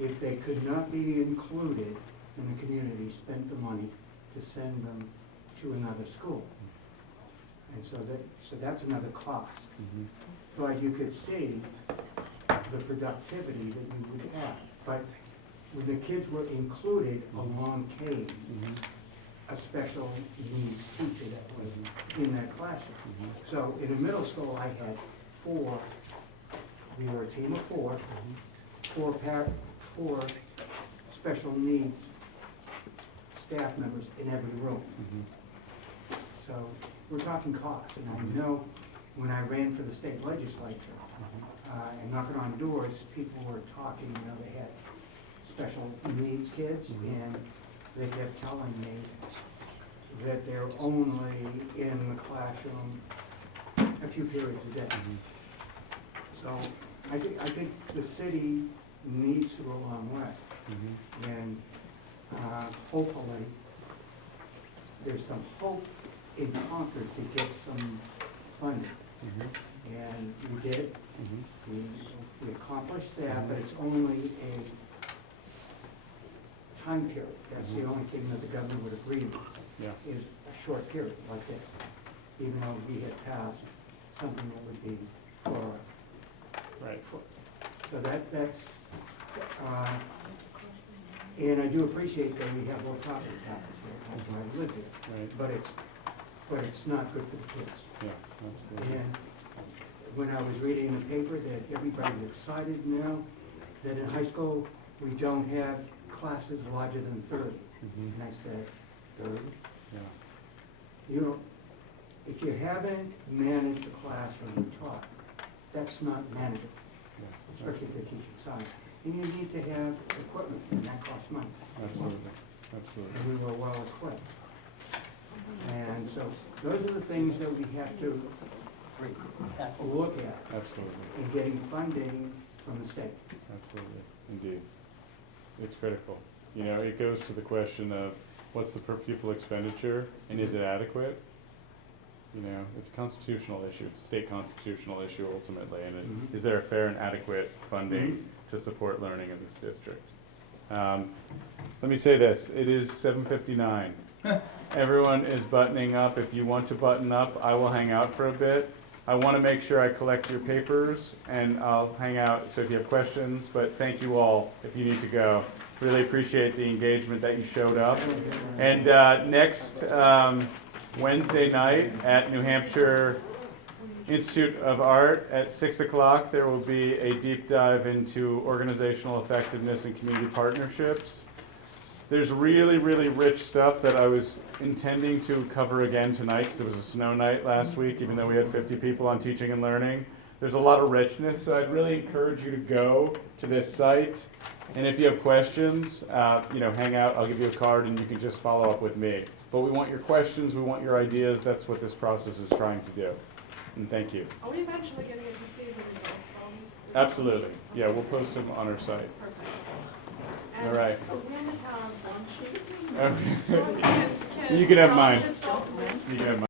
If they could not be included in the community, spent the money to send them to another school. And so that's another cost. But you could see the productivity that you would have. But when the kids were included, along came a special needs teacher that was in that classroom. So in the middle school, I had we were a team of four special needs staff members in every room. So we're talking costs, and I know when I ran for the state legislature and knocking on doors, people were talking, they had special needs kids, and they kept telling me that they're only in the classroom a few periods a day. So I think the city needs to go a long way. And hopefully there's some hope in Concord to get some funding. And we did it. We accomplished that, but it's only a time period. That's the only thing that the governor would agree with, is a short period like this, even though we had passed something that would be for. So that's, and I do appreciate that we have low property taxes here, that's why I live here. But it's not good for the kids. Yeah, absolutely. And when I was reading in the paper that everybody's excited now that in high school we don't have classes larger than 30. And I said, 30? You know, if you haven't managed a classroom and taught, that's not manageable, especially if you're teaching science. And you need to have equipment, and that costs money. Absolutely. And we were well equipped. And so those are the things that we have to look at. Absolutely. In getting funding from the state. Absolutely. indeed. It's critical. You know, it goes to the question of what's the per pupil expenditure and is it adequate? You know, it's a constitutional issue, it's a state constitutional issue ultimately, and is there a fair and adequate funding to support learning in this district? Let me say this, it is 7:59. Everyone is buttoning up. If you want to button up, I will hang out for a bit. I want to make sure I collect your papers, and I'll hang out, so if you have questions, but thank you all if you need to go. Really appreciate the engagement that you showed up. And next Wednesday night at New Hampshire Institute of Art at 6 o'clock, there will be a deep dive into organizational effectiveness and community partnerships. There's really, really rich stuff that I was intending to cover again tonight because it was a snow night last week, even though we had 50 people on teaching and learning. There's a lot of richness, so I'd really encourage you to go to this site. And if you have questions, you know, hang out, I'll give you a card and you can just follow up with me. But we want your questions, we want your ideas, that's what this process is trying to do. And thank you. Are we eventually getting to see the results from these? Absolutely. Yeah, we'll post them on our site. Perfect. All right. And so we have lunches. You can have mine. Just welcome. You can have mine.